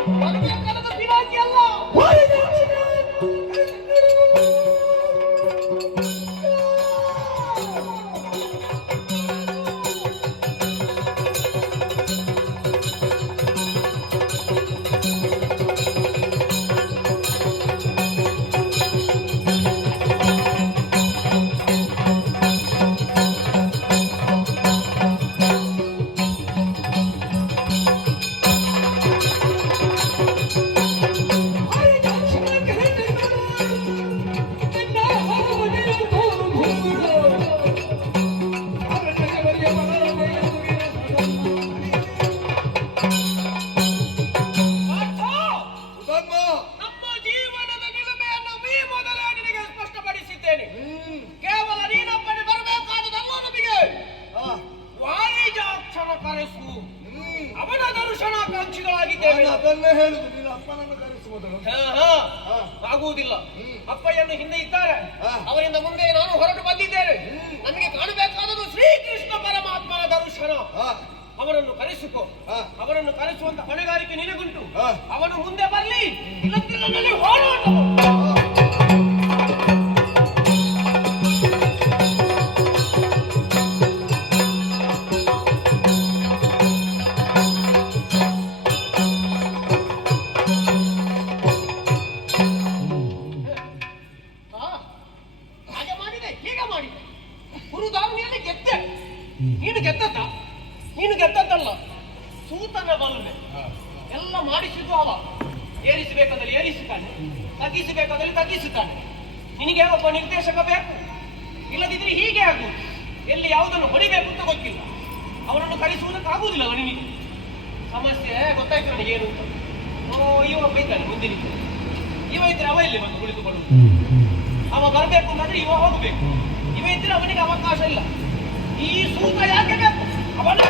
ಅದನ್ನೇ ಹೇಳುದು, ನೀನು ಅಪ್ಪನನ್ನು ಕರೆಸುವುದು ಆಗುವುದಿಲ್ಲ. ಅಪ್ಪಯ್ಯನ್ನು ಹಿಂದೆ ಇದ್ದಾರೆ, ಅವರಿಂದ ಮುಂದೆ ನಾನು ಹೊರಟು ಬಂದಿದ್ದೇನೆ. ನಮಗೆ ಕಾಣಬೇಕಾದದ್ದು ಶ್ರೀಕೃಷ್ಣ ಪರಮಾತ್ಮನ ದರ್ಶನ. ಅವರನ್ನು ಕರೆಸಿಕೊ. ಅವರನ್ನು ಕರೆಸುವಂತ ಹೊಣೆಗಾರಿಕೆ ನಿನಗುಂಟು. ಅವನು ಮುಂದೆ ಬರಲಿ, ಇಲ್ಲದಿದ್ದರೆ ನನ್ನಲ್ಲಿ ಹೋರಾಟ. ನೀನು ಗೆದ್ದದ್ದಲ್ಲ, ಸೂತನ ಬಲ್ಲೆ ಎಲ್ಲ ಮಾಡಿಸಿದ್ದು ಅವ. ಏರಿಸಬೇಕಾದಲ್ಲಿ ಏರಿಸುತ್ತಾನೆ, ತಗ್ಗಿಸಬೇಕಾದಲ್ಲಿ ತಗ್ಗಿಸುತ್ತಾನೆ. ನಿನಗೆ ಒಬ್ಬ ನಿರ್ದೇಶಕ ಬೇಕು, ಇಲ್ಲದಿದ್ರೆ ಹೀಗೆ ಆಗುವುದು. ಎಲ್ಲಿ ಯಾವುದನ್ನು ಹೊಡಿಬೇಕು ಅಂತ ಗೊತ್ತಿಲ್ಲ, ಅವನನ್ನು ಕಳಿಸುವುದಕ್ಕಾಗುವುದಿಲ್ಲ. ನಿನಗೆ ಸಮಸ್ಯೆ ಗೊತ್ತಾಯ್ತು ನನಗೆ ಏನು ಅಂತ. ಇವ ಬೈತಾನೆ ಮುಂದೆ ನಿಂತು. ಇವ ಇದ್ರೆ ಅವ ಇಲ್ಲಿ ಬಂದು ಕುಳಿತುಕೊಳ್ಳುವುದು. ಅವ ಬರಬೇಕು ಅಂತಂದ್ರೆ ಇವ ಹೋಗಬೇಕು. ಇವ ಇದ್ರೆ ಅವನಿಗೆ ಅವಕಾಶ ಇಲ್ಲ. ಈ ಸೂತ ಯಾಕೆ ಬೇಕು? ಅವನ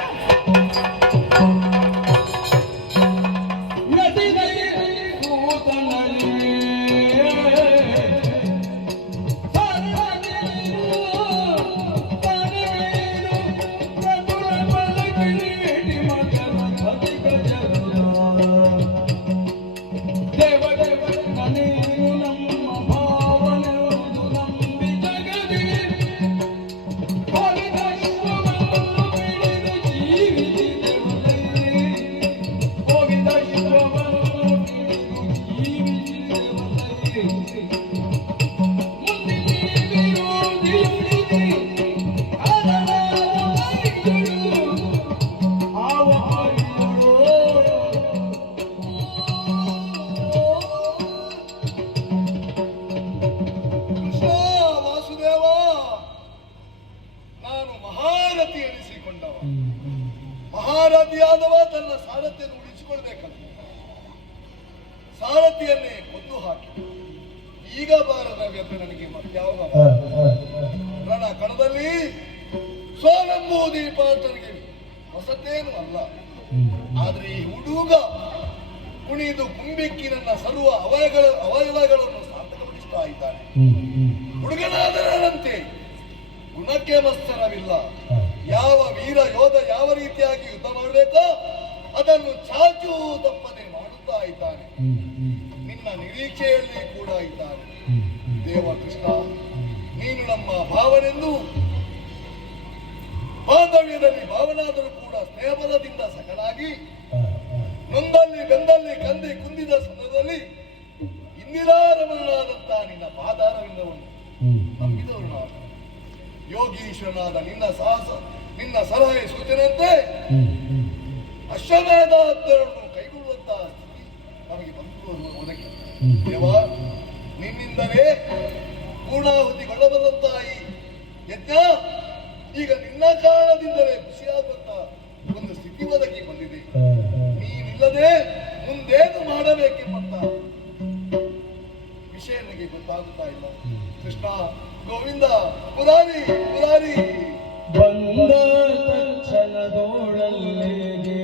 ಮಹಾರಥಿಯಾದವ ತನ್ನ ಸಾರಥಿಯನ್ನು ಉಳಿಸಿಕೊಳ್ಬೇಕಂತ ಸಾರಥಿಯನ್ನೇ ಕೊಂದು ಹಾಕಿ ಈಗ ಬಾರದ ವ್ಯರ್ಥ ನನಗೆ ಮತ್ಯಾವ ರಣ ಕಣದಲ್ಲಿ ಸೋಲಂಬೂದೀಪಾತನಿಗೆ ಹೊಸತೇನು ಅಲ್ಲ. ಆದ್ರೆ ಈ ಹುಡುಗ ಕುಣಿದು ಕುಂಬಿಕ್ಕಿ ನನ್ನ ಸರ್ವ ಅವಯವಗಳನ್ನು ಸಾರ್ಥಕಪಡಿಸ್ತಾ ಇದ್ದಾನೆ. ಹುಡುಗನಾದರಂತೆ ಗುಣಕ್ಕೆ ಮತ್ಸರವಿಲ್ಲ. ಯಾವ ವೀರ ಯೋಧ ಯಾವ ರೀತಿಯಾಗಿ ಯುದ್ಧ ಮಾಡಬೇಕೋ ಅದನ್ನು ಚಾಚೂ ತಪ್ಪದೆ ಮಾಡುತ್ತಾ ಇದ್ದಾನೆ. ನಿನ್ನ ನಿರೀಕ್ಷೆಯಲ್ಲಿ ಕೂಡ ಇದ್ದಾನೆ. ದೇವ ಕೃಷ್ಣ, ನೀನು ನಮ್ಮ ಭಾವನೆಂದು ಬಾಂಧವ್ಯದಲ್ಲಿ ಭಾವನಾದರೂ ಕೂಡ ಸ್ನೇಹಬಲದಿಂದ ಸಕಲಾಗಿ ನೊಂದಲ್ಲಿ ಬೆಂದಲ್ಲಿ ಕಂದಿ ಕುಂದಿದ ಸಂದರ್ಭದಲ್ಲಿ ಇಂದಿರಾರಮಣನಾದಂತ ನಿನ್ನ ಪಾದಾರವಿಂದವನ್ನು ನಂಬಿದವರು ನಾವು. ಯೋಗೀಶ್ವರನಾದ ನಿನ್ನ ಸಲಹೆ ಸೂಚನೆಯಂತೆ ಅಶ್ವಮೇಧಾತ್ಮರನ್ನು ಕೈಗೊಳ್ಳುವಂತಹ ಸ್ಥಿತಿ ನಮಗೆ ಬಂದು ಒದಗಿ. ದೇವ, ನಿನ್ನಿಂದಲೇ ಪೂರ್ಣಾಹುತಿಗೊಳ್ಳಬಲ್ಲಂತಹ ಈ ಯಜ್ಞ ಈಗ ನಿನ್ನ ಕಾರಣದಿಂದಲೇ ಖುಷಿಯಾದಂತಹ ಒಂದು ಸ್ಥಿತಿ ಒದಗಿ ಬಂದಿದೆ. ನೀನಿಲ್ಲದೆ ಮುಂದೇನು ಮಾಡಬೇಕೆಂಬಂತ ವಿಷಯ ನನಗೆ ಗೊತ್ತಾಗುತ್ತಾ ಇಲ್ಲ. ಕೃಷ್ಣ ಗೋವಿಂದ ಮುರಾರಿ ಮುರಾರಿ. ಬಂದ ತಕ್ಷಣದೋಳಲ್ಲಿಗೆ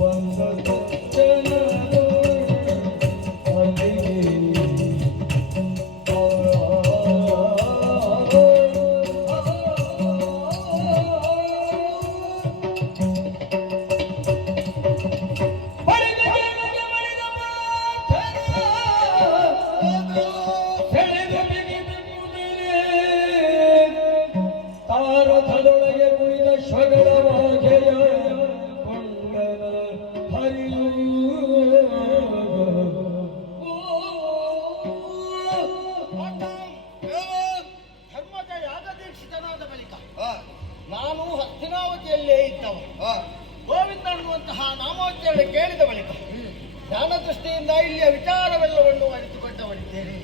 ಬಂದ ತಕ್ಷಣದೋಳಲ್ಲಿಗೆ ರಥದೊಳಗೆ ಕುಳಿತ ಶ್ವಗಳವಾಗೆಯ ಕೊಂಡನ ಹರಿಯು ಧರ್ಮದ ಯಾಗದೀಕ್ಷಿತನಾದ ಬಳಿಕ ನಾನು ಹಸ್ತಿನಾವತಿಯಲ್ಲೇ ಇದ್ದವ. ಗೋವಿಂದ ಅನ್ನುವಂತಹ ನಾಮೋಚ್ಚರಣೆ ಕೇಳಿದ ಬಳಿಕ ಜ್ಞಾನ ದೃಷ್ಟಿಯಿಂದ ಇಲ್ಲಿಯ ವಿಚಾರವೆಲ್ಲವನ್ನು ಅರಿತುಕೊಂಡವನಿದ್ದೇನೆ.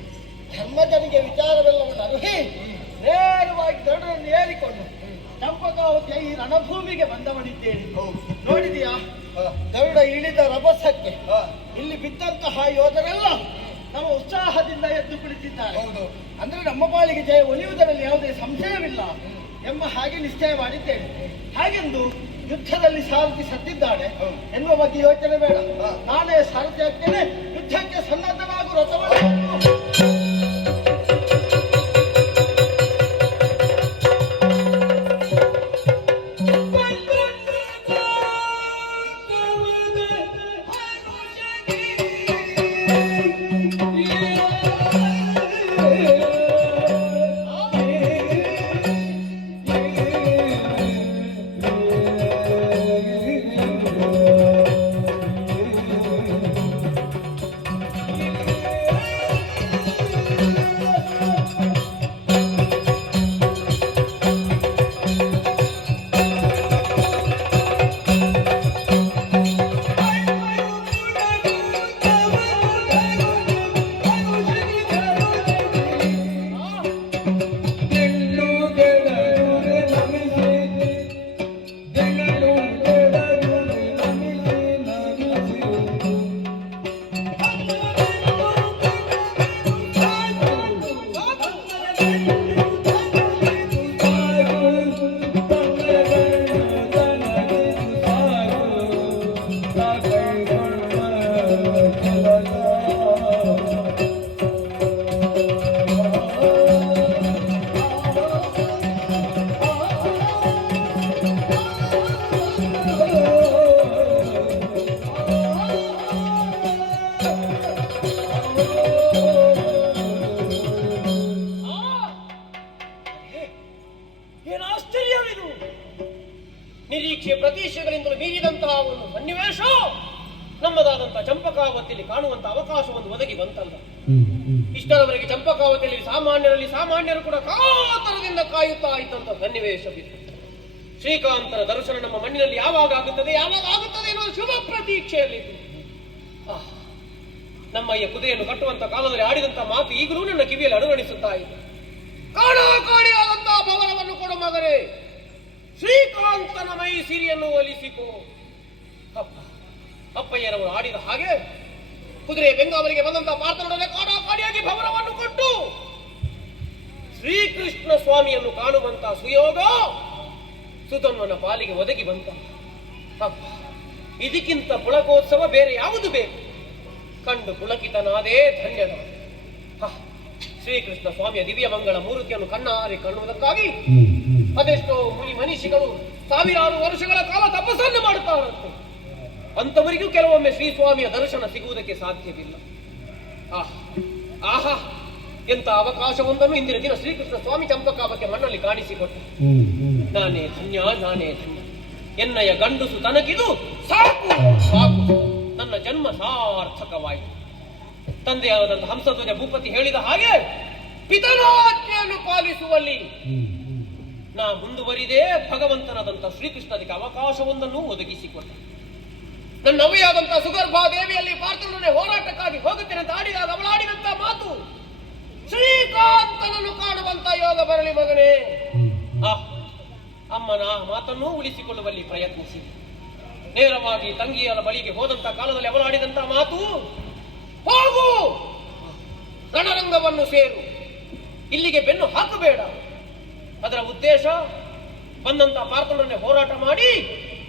ಧರ್ಮಜನಿಗೆ ವಿಚಾರವೆಲ್ಲವನ್ನು ಅರುಹಿ ನೇರವಾಗಿ ಗರುಡನ್ನು ಏರಿಕೊಂಡು ಚಂಪಕಾವತಿಯ ಈ ರಣಭೂಮಿಗೆ ಬಂದವನಿದ್ದೇನೆ. ನೋಡಿದೀಯಾ, ಗರುಡ ಇಳಿದ ರಭಸಕ್ಕೆ ಇಲ್ಲಿ ಬಿದ್ದಂತಹ ಯೋಧರೆಲ್ಲ ನಮ್ಮ ಉತ್ಸಾಹದಿಂದ ಎದ್ದು ಕುಳಿತಿದ್ದಾರೆ. ಅಂದ್ರೆ ನಮ್ಮ ಪಾಲಿಗೆ ಜಯ ಒಲಿಯುವುದರಲ್ಲಿ ಯಾವುದೇ ಸಂಶಯವಿಲ್ಲ ಎಂಬ ಹಾಗೆ ನಿಶ್ಚಯ ಮಾಡಿದ್ದೇನೆ. ಹಾಗೆಂದು ಯುದ್ಧದಲ್ಲಿ ಸಾರಥಿ ಸತ್ತಿದ್ದಾನೆ ಎನ್ನುವ ಬಗ್ಗೆ ಯೋಚನೆ ಬೇಡ. ನಾನೇ ಸಾರಥಿ ಆಗ್ತೇನೆ. ಯುದ್ಧಕ್ಕೆ ಸನ್ನದ್ಧನಾಗು ರಥವನ್ನು. ಕೆಲಸ ಏನು ಆಶ್ಚರ್ಯವಿದು! ನಿರೀಕ್ಷೆ ಪ್ರತೀಕ್ಷೆಗಳಿಂದಲೂ ಮೀರಿದಂತಹ ಒಂದು ಸನ್ನಿವೇಶ ನಮ್ಮದಾದಂತಹ ಚಂಪಕಾವತಿಯಲ್ಲಿ ಕಾಣುವಂತ ಅವಕಾಶವನ್ನು ಒದಗಿ ಬಂತಲ್ಲ. ಇಷ್ಟರವರೆಗೆ ಚಂಪಕಾವತಿಯಲ್ಲಿ ಸಾಮಾನ್ಯರು ಕೂಡ ಕಾತರದಿಂದ ಕಾಯುತ್ತಾ ಇದ್ದಂತಹ ಸನ್ನಿವೇಶವಿದೆ. ಶ್ರೀಕಾಂತನ ದರ್ಶನ ನಮ್ಮ ಮಣ್ಣಿನಲ್ಲಿ ಯಾವಾಗ ಆಗುತ್ತದೆ ಎನ್ನುವ ಶುಭ ಪ್ರತೀಕ್ಷೆಯಲ್ಲಿ ನಮ್ಮ ಈ ಕುದುರೆಯನ್ನು ಕಟ್ಟುವಂತ ಕಾಲದಲ್ಲಿ ಆಡಿದಂತಹ ಮಾತು ಈಗಲೂ ನನ್ನ ಕಿವಿಯಲ್ಲಿ ಅನುರಣಿಸುತ್ತಾ ಇದೆ. ಕಾಣಿಯಾದಂತಹ ಭವನವನ್ನು ಕೊಡು ಮಗನೇ, ಶ್ರೀಕಾಂತನ ಮೈ ಸಿರಿಯನ್ನು ಒಲಿಸಿಕೋ. ಅಪ್ಪಯ್ಯನವರು ಆಡಿದ ಹಾಗೆ ಕುದುರೆ ಬೆಂಗಾವರಿಗೆ ಬಂದಂತಹ ಪಾರ್ಥನೊಡನೆ ಕಾಡಿಯಾಗಿ ಭವನವನ್ನು ಕೊಟ್ಟು ಶ್ರೀಕೃಷ್ಣ ಸ್ವಾಮಿಯನ್ನು ಕಾಣುವಂತಹ ಸುಯೋಗ ಸುಧನ್ವನ ಪಾಲಿಗೆ ಒದಗಿ ಬಂತ. ಇದಕ್ಕಿಂತ ಪುಳಕೋತ್ಸವ ಬೇರೆ ಯಾವುದು ಬೇಕು? ಕಂಡು ಪುಳಕಿತನಾದೇ ಧನ್ಯನ. ಶ್ರೀಕೃಷ್ಣ ಸ್ವಾಮಿಯ ದಿವ್ಯ ಮಂಗಳ ಮೂರ್ತಿಯನ್ನು ಕಣ್ಣಾರೆ ಕಾಣುವುದಕ್ಕಾಗಿ ಅದೆಷ್ಟೋ ಮುನಿ ಮನೀಷಿಗಳು ಸಾವಿರಾರು ವರ್ಷಗಳ ಕಾಲ ತಪಸ್ಸನ್ನು ಮಾಡುತ್ತಾರಂತೆ. ಅಂತವರಿಗೂ ಕೆಲವೊಮ್ಮೆ ಶ್ರೀ ಸ್ವಾಮಿಯ ದರ್ಶನ ಸಿಗುವುದಕ್ಕೆ ಸಾಧ್ಯವಿಲ್ಲ. ಆಹಾ, ಎಂತ ಅವಕಾಶವೊಂದನ್ನು ಇಂದಿನ ದಿನ ಶ್ರೀಕೃಷ್ಣ ಸ್ವಾಮಿ ಚಂಪಕಾವಕ್ಕೆ ಮಣ್ಣಲ್ಲಿ ಕಾಣಿಸಿಕೊಟ್ಟ. ನಾನೇ ಧನ್ಯ. ಎನ್ನಯ ಗಂಡುಸು ತನಗಿದು ಸಾಕು ಸಾಕು, ನನ್ನ ಜನ್ಮ ಸಾರ್ಥಕವಾಯಿತು. ತಂದೆಯಾದಂತ ಹಂಸಧ್ವಜ ಭೂಪತಿ ಹೇಳಿದ ಹಾಗೆ ಪಿತನಾಜ್ಞೆಯನ್ನು ಪಾಲಿಸುವಲ್ಲಿ ನಾ ಮುಂದುವರಿದೇ. ಭಗವಂತನಾದಂತ ಶ್ರೀಕೃಷ್ಣ ಅದಕ್ಕೆ ಅವಕಾಶವೊಂದನ್ನು ಒದಗಿಸಿಕೊಟ್ಟ. ನನ್ನ ಅವ್ವೆಯಾದಂತಹ ಸುಗರ್ಭಾ ದೇವಿಯಲ್ಲಿ ಪಾರ್ಥನೊಡನೆ ಹೋರಾಟಕ್ಕಾಗಿ ಹೋಗುತ್ತೇನೆ ಅಂತ ಆಡಿದಾಗ ಅವಳಾಡಿದಂತಹ ಮಾತು, ಶ್ರೀಕಾಂತನನ್ನು ಕಾಣುವಂತ ಯೋಗ ಬರಲಿ ಮಗನೇ. ಅಮ್ಮನ ಮಾತನ್ನೂ ಉಳಿಸಿಕೊಳ್ಳುವಲ್ಲಿ ಪ್ರಯತ್ನಿಸಿ ನೇರವಾಗಿ ತಂಗಿಯರ ಬಳಿಗೆ ಹೋದಂತಹ ಕಾಲದಲ್ಲಿ ಅವಳಾಡಿದಂತಹ ಮಾತು, ಹೋಗು ರಣರಂಗವನ್ನು ಸೇರು, ಇಲ್ಲಿಗೆ ಬೆನ್ನು ಹಾಕಬೇಡ. ಅದರ ಉದ್ದೇಶ ಬಂದಂತಹ ಪಾರ್ಥನೊಡನೆ ಹೋರಾಟ ಮಾಡಿ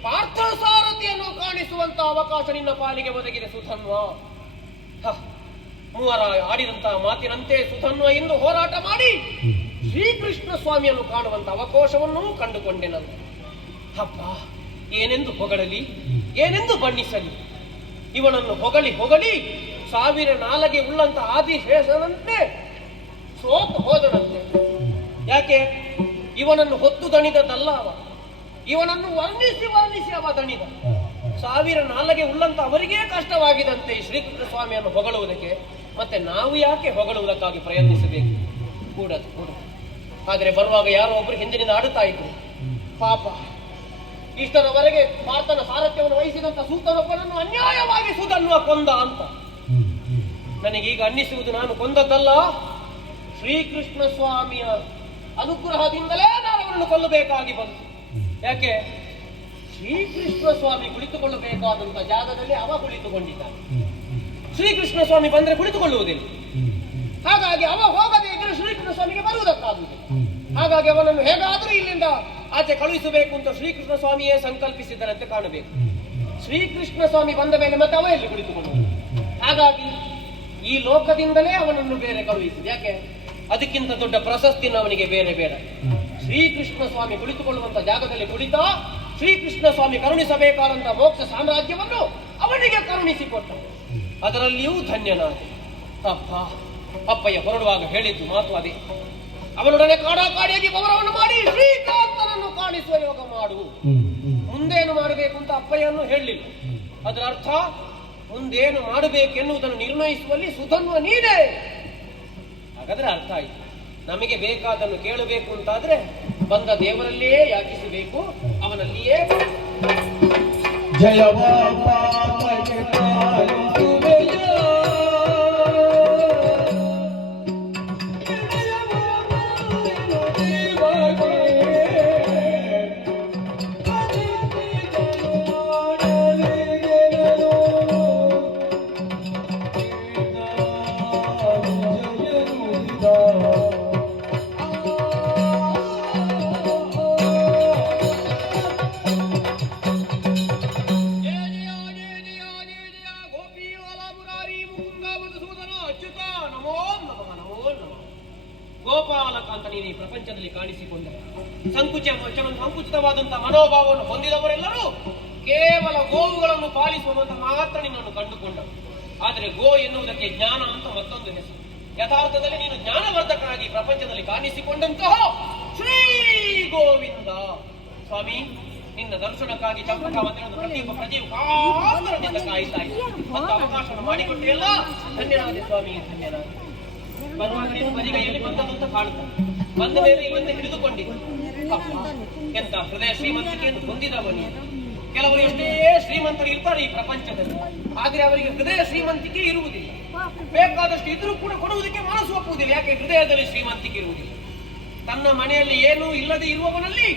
ಪಾರ್ಥ ಸಾರಥಿಯನ್ನು ಕಾಣಿಸುವಂತಹ ಅವಕಾಶ ನಿನ್ನ ಪಾಲಿಗೆ ಒದಗಿದೆ ಸುಧನ್ವ. ಮೂವರ ಆಡಿದಂತಹ ಮಾತಿನಂತೆ ಸುಧನ್ವ ಎಂದು ಹೋರಾಟ ಮಾಡಿ ಶ್ರೀಕೃಷ್ಣ ಸ್ವಾಮಿಯನ್ನು ಕಾಣುವಂತ ಅವಕಾಶವನ್ನು ಕಂಡುಕೊಂಡೆ ನಾನು. ಹಬ್ಬ, ಏನೆಂದು ಹೊಗಳಲಿ, ಏನೆಂದು ಬಣ್ಣಿಸಲಿ? ಇವನನ್ನು ಹೊಗಳಿ ಹೊಗಳಿ 1000 ನಾಲಗೆ ಉಳ್ಳಂತ ಆದಿಶೇಷನಂತೆ ಸೋತು ಹೋದನಂತೆ. ಯಾಕೆ? ಇವನನ್ನು ಹೊತ್ತು ದಣಿದದ್ದಲ್ಲ ಅವ, ಇವನನ್ನು ವರ್ಣಿಸಿ ಅವ ದಣಿದ. 1000 ನಾಲಗೆ ಉಳ್ಳಂತ ಅವರಿಗೇ ಕಷ್ಟವಾಗಿದಂತೆ ಶ್ರೀಕೃಷ್ಣ ಸ್ವಾಮಿಯನ್ನು ಹೊಗಳುವುದಕ್ಕೆ. ಮತ್ತೆ ನಾವು ಯಾಕೆ ಹೊಗಳುವುದಕ್ಕಾಗಿ ಪ್ರಯತ್ನಿಸಬೇಕು? ಕೂಡದು. ಆದರೆ ಬರುವಾಗ ಯಾರೋ ಒಬ್ರು ಹಿಂದಿನಿಂದ ಆಡುತ್ತಾ ಇದ್ರು, ಪಾಪ ಇಷ್ಟರವರೆಗೆ ಪಾರ್ಥನ ಸಾರಥ್ಯವನ್ನು ವಹಿಸಿದಂತ ಸೂತನೊಬ್ಬನನ್ನು ಅನ್ಯಾಯವಾಗಿ ಸುಧನ್ವ ಕೊಂದ ಅಂತ. ನನಗೀಗ ಅನ್ನಿಸುವುದು ನಾನು ಕೊಂದದ್ದಲ್ಲ, ಶ್ರೀಕೃಷ್ಣ ಸ್ವಾಮಿಯ ಅನುಗ್ರಹದಿಂದಲೇ ನಾನು ಅವರನ್ನು ಕೊಲ್ಲಬೇಕಾಗಿ ಬಂತು. ಯಾಕೆ? ಶ್ರೀಕೃಷ್ಣ ಸ್ವಾಮಿ ಕುಳಿತುಕೊಳ್ಳಬೇಕಾದಂತ ಜಾಗದಲ್ಲಿ ಅವ ಕುಳಿತುಕೊಂಡಿದ್ದಾನೆ. ಶ್ರೀಕೃಷ್ಣ ಸ್ವಾಮಿ ಬಂದ್ರೆ ಕುಳಿತುಕೊಳ್ಳುವುದಿಲ್ಲ. ಹಾಗಾಗಿ ಅವ ಹೋಗದೇ ಇದ್ರೆ ಶ್ರೀಕೃಷ್ಣ ಸ್ವಾಮಿಗೆ ಬರುವುದಕ್ಕಾಗುವುದಿಲ್ಲ. ಹಾಗಾಗಿ ಅವನನ್ನು ಹೇಗಾದರೂ ಇಲ್ಲಿಂದ ಆಚೆ ಕಳುಹಿಸಬೇಕು ಅಂತ ಶ್ರೀಕೃಷ್ಣ ಸ್ವಾಮಿಯೇ ಸಂಕಲ್ಪಿಸಿದ್ದರಂತೆ ಕಾಣಬೇಕು. ಶ್ರೀಕೃಷ್ಣ ಸ್ವಾಮಿ ಬಂದ ಮೇಲೆ ಮತ್ತೆ ಅವ ಎಲ್ಲಿ ಕುಳಿತುಕೊಳ್ಳುವುದು? ಹಾಗಾಗಿ ಈ ಲೋಕದಿಂದಲೇ ಅವನನ್ನು ಬೇರೆ ಕಳುಹಿಸಿದ. ಯಾಕೆ? ಅದಕ್ಕಿಂತ ದೊಡ್ಡ ಪ್ರಶಸ್ತಿನ ಅವನಿಗೆ ಬೇರೆ ಬೇಡ. ಶ್ರೀಕೃಷ್ಣ ಸ್ವಾಮಿ ಕುಳಿತುಕೊಳ್ಳುವಂತ ಜಾಗದಲ್ಲಿ ಕುಳಿತ ಶ್ರೀಕೃಷ್ಣ ಸ್ವಾಮಿ ಕರುಣಿಸಬೇಕಾದಂತ ಮೋಕ್ಷ ಸಾಮ್ರಾಜ್ಯವನ್ನು ಅವನಿಗೆ ಕರುಣಿಸಿಕೊಟ್ಟ. ಅದರಲ್ಲಿಯೂ ಧನ್ಯನಾದ. ಅಪ್ಪಯ್ಯ ಹೊರಡುವಾಗ ಹೇಳಿದ್ದು ಮಾತು ಅದೇ. ಅವನೊಡನೆ ಕಾಡಿಯಾಗಿ ಪವರವನ್ನು ಮಾಡಿ ಶ್ರೀಕಾಂತನನ್ನು ಕಾಣಿಸುವ ಯೋಗ ಮಾಡು. ಮುಂದೇನು ಮಾಡಬೇಕು ಅಂತ ಅಪ್ಪಯ್ಯನ್ನು ಹೇಳಲಿಲ್ಲ. ಅದರ ಅರ್ಥ ಮುಂದೇನು ಮಾಡಬೇಕೆನ್ನುವುದನ್ನು ನಿರ್ಣಯಿಸುವಲ್ಲಿ ಸುಧನ್ವ ನೀನೇ. ಹಾಗಾದ್ರೆ ಅರ್ಥ ಆಯ್ತು. ನಮಗೆ ಬೇಕಾದನ್ನು ಕೇಳಬೇಕು ಅಂತಾದ್ರೆ ಬಂದ ದೇವರಲ್ಲೇ ಯಾಚಿಸಬೇಕು, ಅವನಲ್ಲಿಯೇ. ಗೋಪಾಲಕ ಅಂತ ನೀನು ಈ ಪ್ರಪಂಚದಲ್ಲಿ ಕಾಣಿಸಿಕೊಂಡೆ. ಸಂಕುಚಿತವಾದಂತಹ ಮನೋಭಾವವನ್ನು ಹೊಂದಿದವರೆಲ್ಲರೂ ಕೇವಲ ಗೋವುಗಳನ್ನು ಪಾಲಿಸುವಂತ ಮಾತ್ರ ನಿನ್ನನ್ನು ಕಂಡುಕೊಂಡರು. ಆದರೆ ಗೋ ಎನ್ನುವುದಕ್ಕೆ ಜ್ಞಾನ ಅಂತ ಮತ್ತೊಂದು ಹೆಸರು. ಯಥಾರ್ಥದಲ್ಲಿ ನೀನು ಜ್ಞಾನವರ್ಧಕನಾಗಿ ಪ್ರಪಂಚದಲ್ಲಿ ಕಾಣಿಸಿಕೊಂಡಂತಹ ಶ್ರೀ ಗೋವಿಂದ. ಸ್ವಾಮಿ, ನಿನ್ನ ದರ್ಶನಕ್ಕಾಗಿ ಚಂಪಕ ಮಂದಿರದ ಪ್ರತಿಯೊಬ್ಬ ಪ್ರಜೆಯು ಕಾತರದಿಂದ ಕಾಯ್ತಾ ಇದ್ದ ಅಂತ ಅವಕಾಶವನ್ನು ಮಾಡಿಕೊಟ್ಟಿಲ್ಲ. ಧನ್ಯನಾದೆ ಸ್ವಾಮಿ, ಧನ್ಯನಾದೆ. ಬರುವಾಗ ನೀನು ಬದಿಗೈಯಲ್ಲಿ ಬಂದದ್ದು ಅಂತ ಕಾಣುತ್ತಾನೆ. ಬಂದ ಮೇಲೆ ಇಲ್ಲಿಂದ ಹಿಡಿದುಕೊಂಡಿದ್ದ. ಎಂತ ಹೃದಯ ಶ್ರೀಮಂತಿಕೆಯನ್ನು ಹೊಂದಿದವನಿ. ಕೆಲವರು ಎಷ್ಟೇ ಶ್ರೀಮಂತರು ಇರ್ತಾರೆ ಈ ಪ್ರಪಂಚದಲ್ಲಿ, ಆದ್ರೆ ಅವರಿಗೆ ಹೃದಯ ಶ್ರೀಮಂತಿಕೆ ಇರುವುದಿಲ್ಲ. ಬೇಕಾದಷ್ಟು ಇದ್ರೂ ಕೂಡ ಕೊಡುವುದಕ್ಕೆ ಮನಸ್ಸು ಒಪ್ಪುವುದಿಲ್ಲ. ಯಾಕೆ? ಹೃದಯದಲ್ಲಿ ಶ್ರೀಮಂತಿಕೆ ಇರುವುದಿಲ್ಲ. ತನ್ನ ಮನೆಯಲ್ಲಿ ಏನೂ ಇಲ್ಲದೆ ಇರುವವನಲ್ಲಿ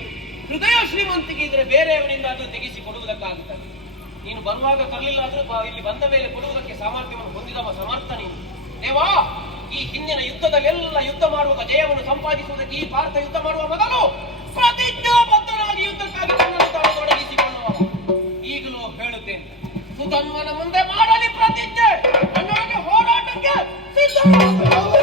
ಹೃದಯ ಶ್ರೀಮಂತಿಕೆ ಇದ್ರೆ ಬೇರೆಯವನಿಂದ ಅದು ತೆಗೆಸಿ ಕೊಡುವುದಕ್ಕಾಗುತ್ತದೆ. ನೀನು ಬರುವಾಗ ತರಲಿಲ್ಲ ಆದ್ರೂ ಇಲ್ಲಿ ಬಂದ ಮೇಲೆ ಕೊಡುವುದಕ್ಕೆ ಸಾಮರ್ಥ್ಯವನ್ನು ಹೊಂದಿದವ ಸಮರ್ಥ ನೀನು. ದೇವಾ, ಈ ಹಿಂದಿನ ಯುದ್ಧದಲ್ಲೆಲ್ಲ ಯುದ್ಧ ಮಾಡುವಾಗ ಜಯವನ್ನು ಸಂಪಾದಿಸುವುದಕ್ಕೆ ಈ ಭಾರತ ಯುದ್ಧ ಮಾಡುವ ಮೊದಲು ಪ್ರತಿಜ್ಞಾಬದ್ಧನಾಗಿ ಯುದ್ಧಕ್ಕಾಗಿ ತನ್ನನ್ನು ತಾನು ತೊಡಗಿಸಿಕೊಳ್ಳುವ. ಈಗಲೂ ಹೇಳುತ್ತೇನೆ, ಸುಧನ್ವನ ಮುಂದೆ ಮಾಡಲಿ ಪ್ರತಿಜ್ಞೆ, ನನ್ನೊಳಗೆ ಹೋರಾಟಕ್ಕೆ ಸಿದ್ಧರಾಗು.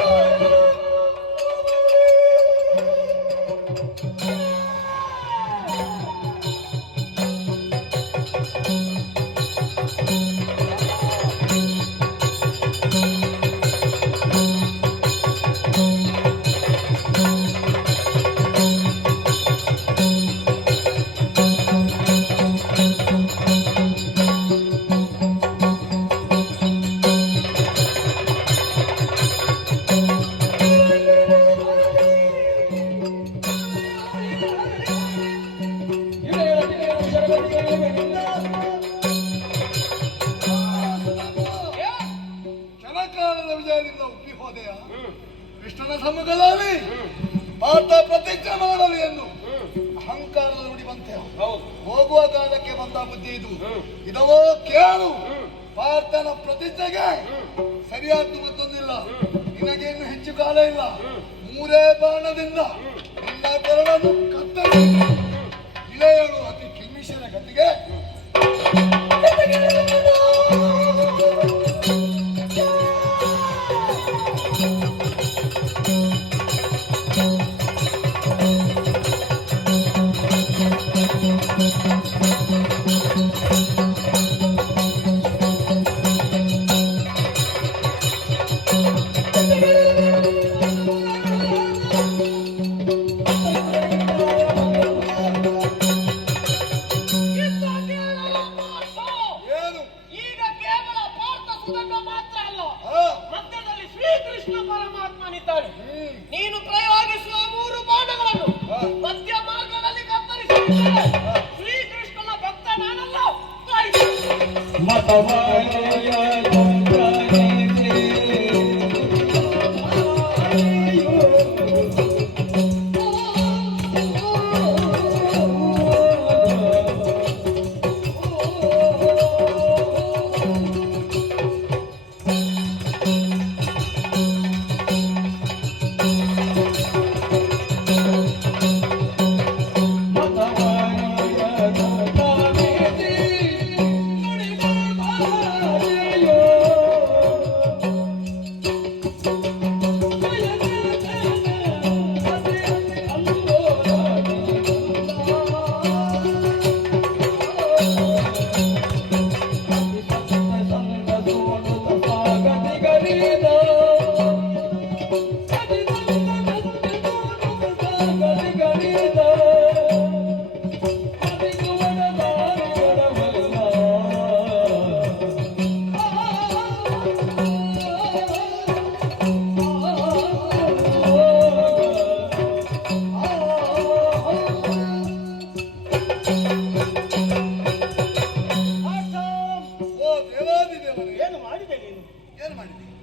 ಕ್ಷಣಕಾಲದ ವಿಜಯದಿಂದ ಉಪ್ಪಿ ಹೋದೆಯ ಕೃಷ್ಣನ ಸಮ್ಮುಖದಲ್ಲಿ ಆತ ಪ್ರತಿಜ್ಞೆ ಮಾಡಲಿ ಎಂದು ಅಹಂಕಾರದ ನುಡಿ ಬಂತೆ. ಹೋಗುವ ಕಾಲಕ್ಕೆ ಬಂದ ಬುದ್ಧಿ ಇದು. ಇದವೋ ಕೇಳು, ಪಾರ್ಥನ ಪ್ರತಿಜ್ಞೆಗೆ ಸರಿಯಾದ ಮತ್ತೊಂದಿಲ್ಲ. ನಿನಗೇನು ಹೆಚ್ಚು ಕಾಲ ಇಲ್ಲ. 3 ಬಾಣದಿಂದ ನಿನ್ನ ಕೊರಳನ್ನು ಕತ್ತರಿ ಇಳೆಯಳು ಅತಿ ಕಿಮ್ಮಿಶನ ಗತಿಗೆ ನೀನು ಪ್ರಯೋಗಿಸುವ 3 ಬಾಣಗಳನ್ನು ಮಧ್ಯ ಮಾರ್ಗದಲ್ಲಿ ಕತ್ತರಿಸಿದರೆ ಶ್ರೀಕೃಷ್ಣನ ಭಕ್ತ ನಾನಲ್ಲ.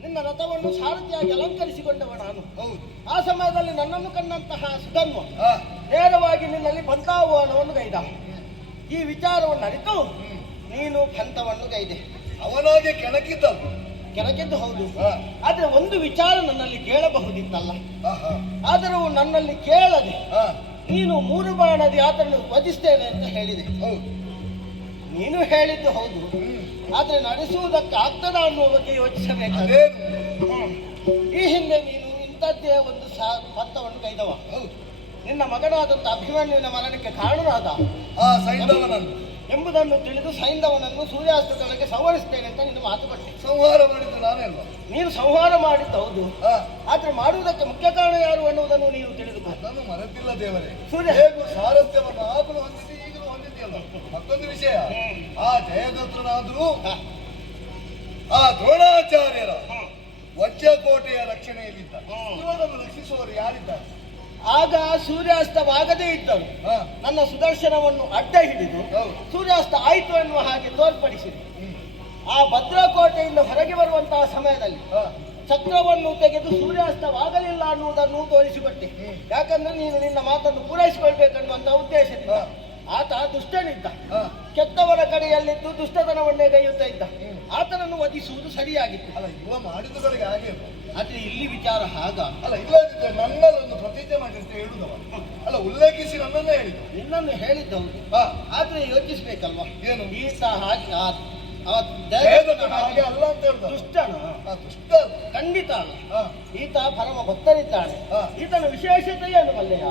ನಿನ್ನ ರಥವನ್ನು ಸಾರಥಿಯಾಗಿ ಅಲಂಕರಿಸಿಕೊಂಡವ ನಾನು. ಆ ಸಮಯದಲ್ಲಿ ನನ್ನನ್ನು ಕಂಡಂತಹ ಸುಧನ್ವ ನೇರವಾಗಿ ನಿನ್ನಲ್ಲಿ ಪಂಥಾಹ್ವಾನವನ್ನು ಗೈದ. ಈ ವಿಚಾರವನ್ನು ಅರಿತು ನೀನು ಪಂಥವನ್ನು ಗೈದೆ. ಅವನಾಗೆ ಕೆಣಕಿದ್ದು ಹೌದು, ಆದ್ರೆ ಒಂದು ವಿಚಾರ ನನ್ನಲ್ಲಿ ಕೇಳಬಹುದಿತ್ತಲ್ಲ. ಆದರೂ ನನ್ನಲ್ಲಿ ಕೇಳದೆ ನೀನು 3 ಬಾಣದಿ ಆತನನ್ನು ವಧಿಸ್ತೇನೆ ಅಂತ ಹೇಳಿದೆ. ನೀನು ಹೇಳಿದ್ದು ಹೌದು, ಆದ್ರೆ ನಡೆಸುವುದಕ್ಕೆ ಆಗ್ತದ ಅನ್ನುವ ಬಗ್ಗೆ ಯೋಚಿಸಬೇಕಾದ್ರೆ ಈ ಹಿಂದೆ ನೀನು ಇಂಥ ಇಂಥದ್ದೇ ಒಂದು ಪಂಥವನ್ನು ಕೈದವ. ಹೌದು. ನಿನ್ನ ಮಗನಾದಂಥ ಅಭಿಮನ್ಯುವಿನ ಮರಣಕ್ಕೆ ಕಾರಣನಾದ ಆ ಸೈಂಧವನನ್ನು ಎಂಬುದನ್ನು ತಿಳಿದು ಸೈಂಧವನನ್ನು ಸೂರ್ಯಾಸ್ತದೊಳಗೆ ಸಂಹರಿಸ್ತೇನೆ ಅಂತ ನಿನ್ನ ಮಾತು ಕೊಟ್ಟೆ. ಸಂಹಾರ ಮಾಡಿದ್ದು ನಾನೇ ಅಲ್ವಾ? ನೀನು ಸಂಹಾರ ಮಾಡಿದ್ದು ಹೌದು, ಆದ್ರೆ ಮಾಡುವುದಕ್ಕೆ ಮುಖ್ಯ ಕಾರಣ ಯಾರು ಅನ್ನುವುದನ್ನು ನೀನು ತಿಳಿದುಕೋ. ಅದನ್ನು ಮರೆತಿಲ್ಲ ದೇವರೇ. ಸೂರ್ಯ ಹೇಗೂ ಸಾರಥ್ಯವನ್ನು ಆಗಲು ಹೊಂದಿದ್ದೆ, ಈಗಲೂ ಹೊಂದಿದೆಯಲ್ಲ. ಮತ್ತೊಂದು ವಿಷಯ, ಆ ಜಯದತ್ತನಾದ್ರೂ ಆ ದ್ರೋಣಾಚಾರ್ಯರ ವಜ್ರಕೋಟೆಯ ರಕ್ಷಣೆಯಲ್ಲಿದ್ದ. ಇವರನ್ನು ರಕ್ಷಿಸುವವರು ಯಾರಿದ್ದಾರೆ? ಆಗ ಸೂರ್ಯಾಸ್ತವಾಗದೇ ಇದ್ದರು. ನನ್ನ ಸುದರ್ಶನವನ್ನು ಅಡ್ಡ ಹಿಡಿದು ಸೂರ್ಯಾಸ್ತ ಆಯಿತು ಎನ್ನುವ ಹಾಗೆ ತೋರ್ಪಡಿಸಿದೆ. ಆ ಭದ್ರಕೋಟೆಯಿಂದ ಹೊರಗೆ ಬರುವಂತಹ ಸಮಯದಲ್ಲಿ ಚಕ್ರವನ್ನು ತೆಗೆದು ಸೂರ್ಯಾಸ್ತವಾಗಲಿಲ್ಲ ಅನ್ನುವುದನ್ನು ತೋರಿಸಿಕೊಟ್ಟೆ. ಯಾಕಂದ್ರೆ ನೀನು ನಿನ್ನ ಮಾತನ್ನು ಪೂರೈಸಿಕೊಳ್ಬೇಕನ್ನುವಂತಹ ಉದ್ದೇಶದಿಂದ. ಆತ ದುಷ್ಟನಿದ್ದ, ಕೆಟ್ಟವರ ಕಡೆಯಲ್ಲಿದ್ದು ದುಷ್ಟತನವನ್ನೇ ಗೈಯುತ್ತಾ ಇದ್ದ. ಆತನನ್ನು ವಧಿಸುವುದು ಸರಿಯಾಗಿತ್ತು. ಅಲ್ಲ, ಇವ ಮಾಡಿದ ಕಡೆಗೆ ಹಾಗೆ ಆದ್ರೆ ಇಲ್ಲಿ ವಿಚಾರ ಹಾಗ ಅಲ್ಲ. ಇಲ್ಲದಿದ್ದರೆ ನನ್ನಲ್ಲೊಂದು ಪ್ರತಿಜ್ಞೆ ಮಾಡಿರ್ತೇವೆ ಹೇಳುದವ. ಅಲ್ಲ, ಉಲ್ಲೇಖಿಸಿ ನನ್ನನ್ನೇ ಹೇಳಿದ. ನಿನ್ನನ್ನು ಹೇಳಿದ್ದವರು. ಆದ್ರೆ ಯೋಚಿಸ್ಬೇಕಲ್ವಾ, ಏನು ಈತ ಹಾಗೆ ಹಾಗೆ ಅಲ್ಲ ಅಂತ ಹೇಳ್ದ. ದುಷ್ಟನ ದುಷ್ಟ ಖಂಡಿತ ಅಲ್ಲ. ಈತ ಪರಮ ಭಕ್ತರಿದ್ದಾನೆ. ಈತನ ವಿಶೇಷತೆ ಏನು ಮಲ್ಲೆಯ?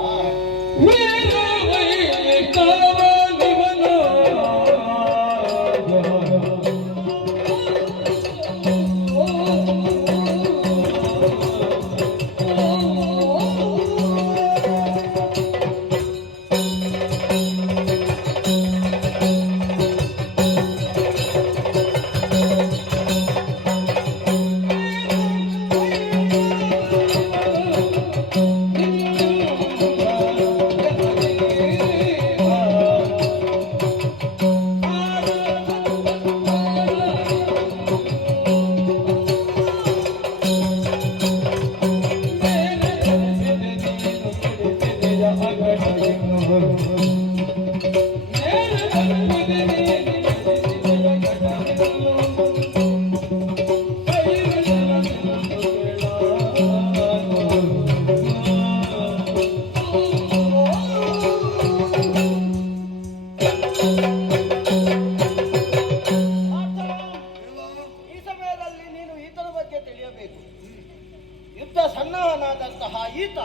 ಯುದ್ಧ ಸನ್ನಹನಾದಂತಹ ಈತ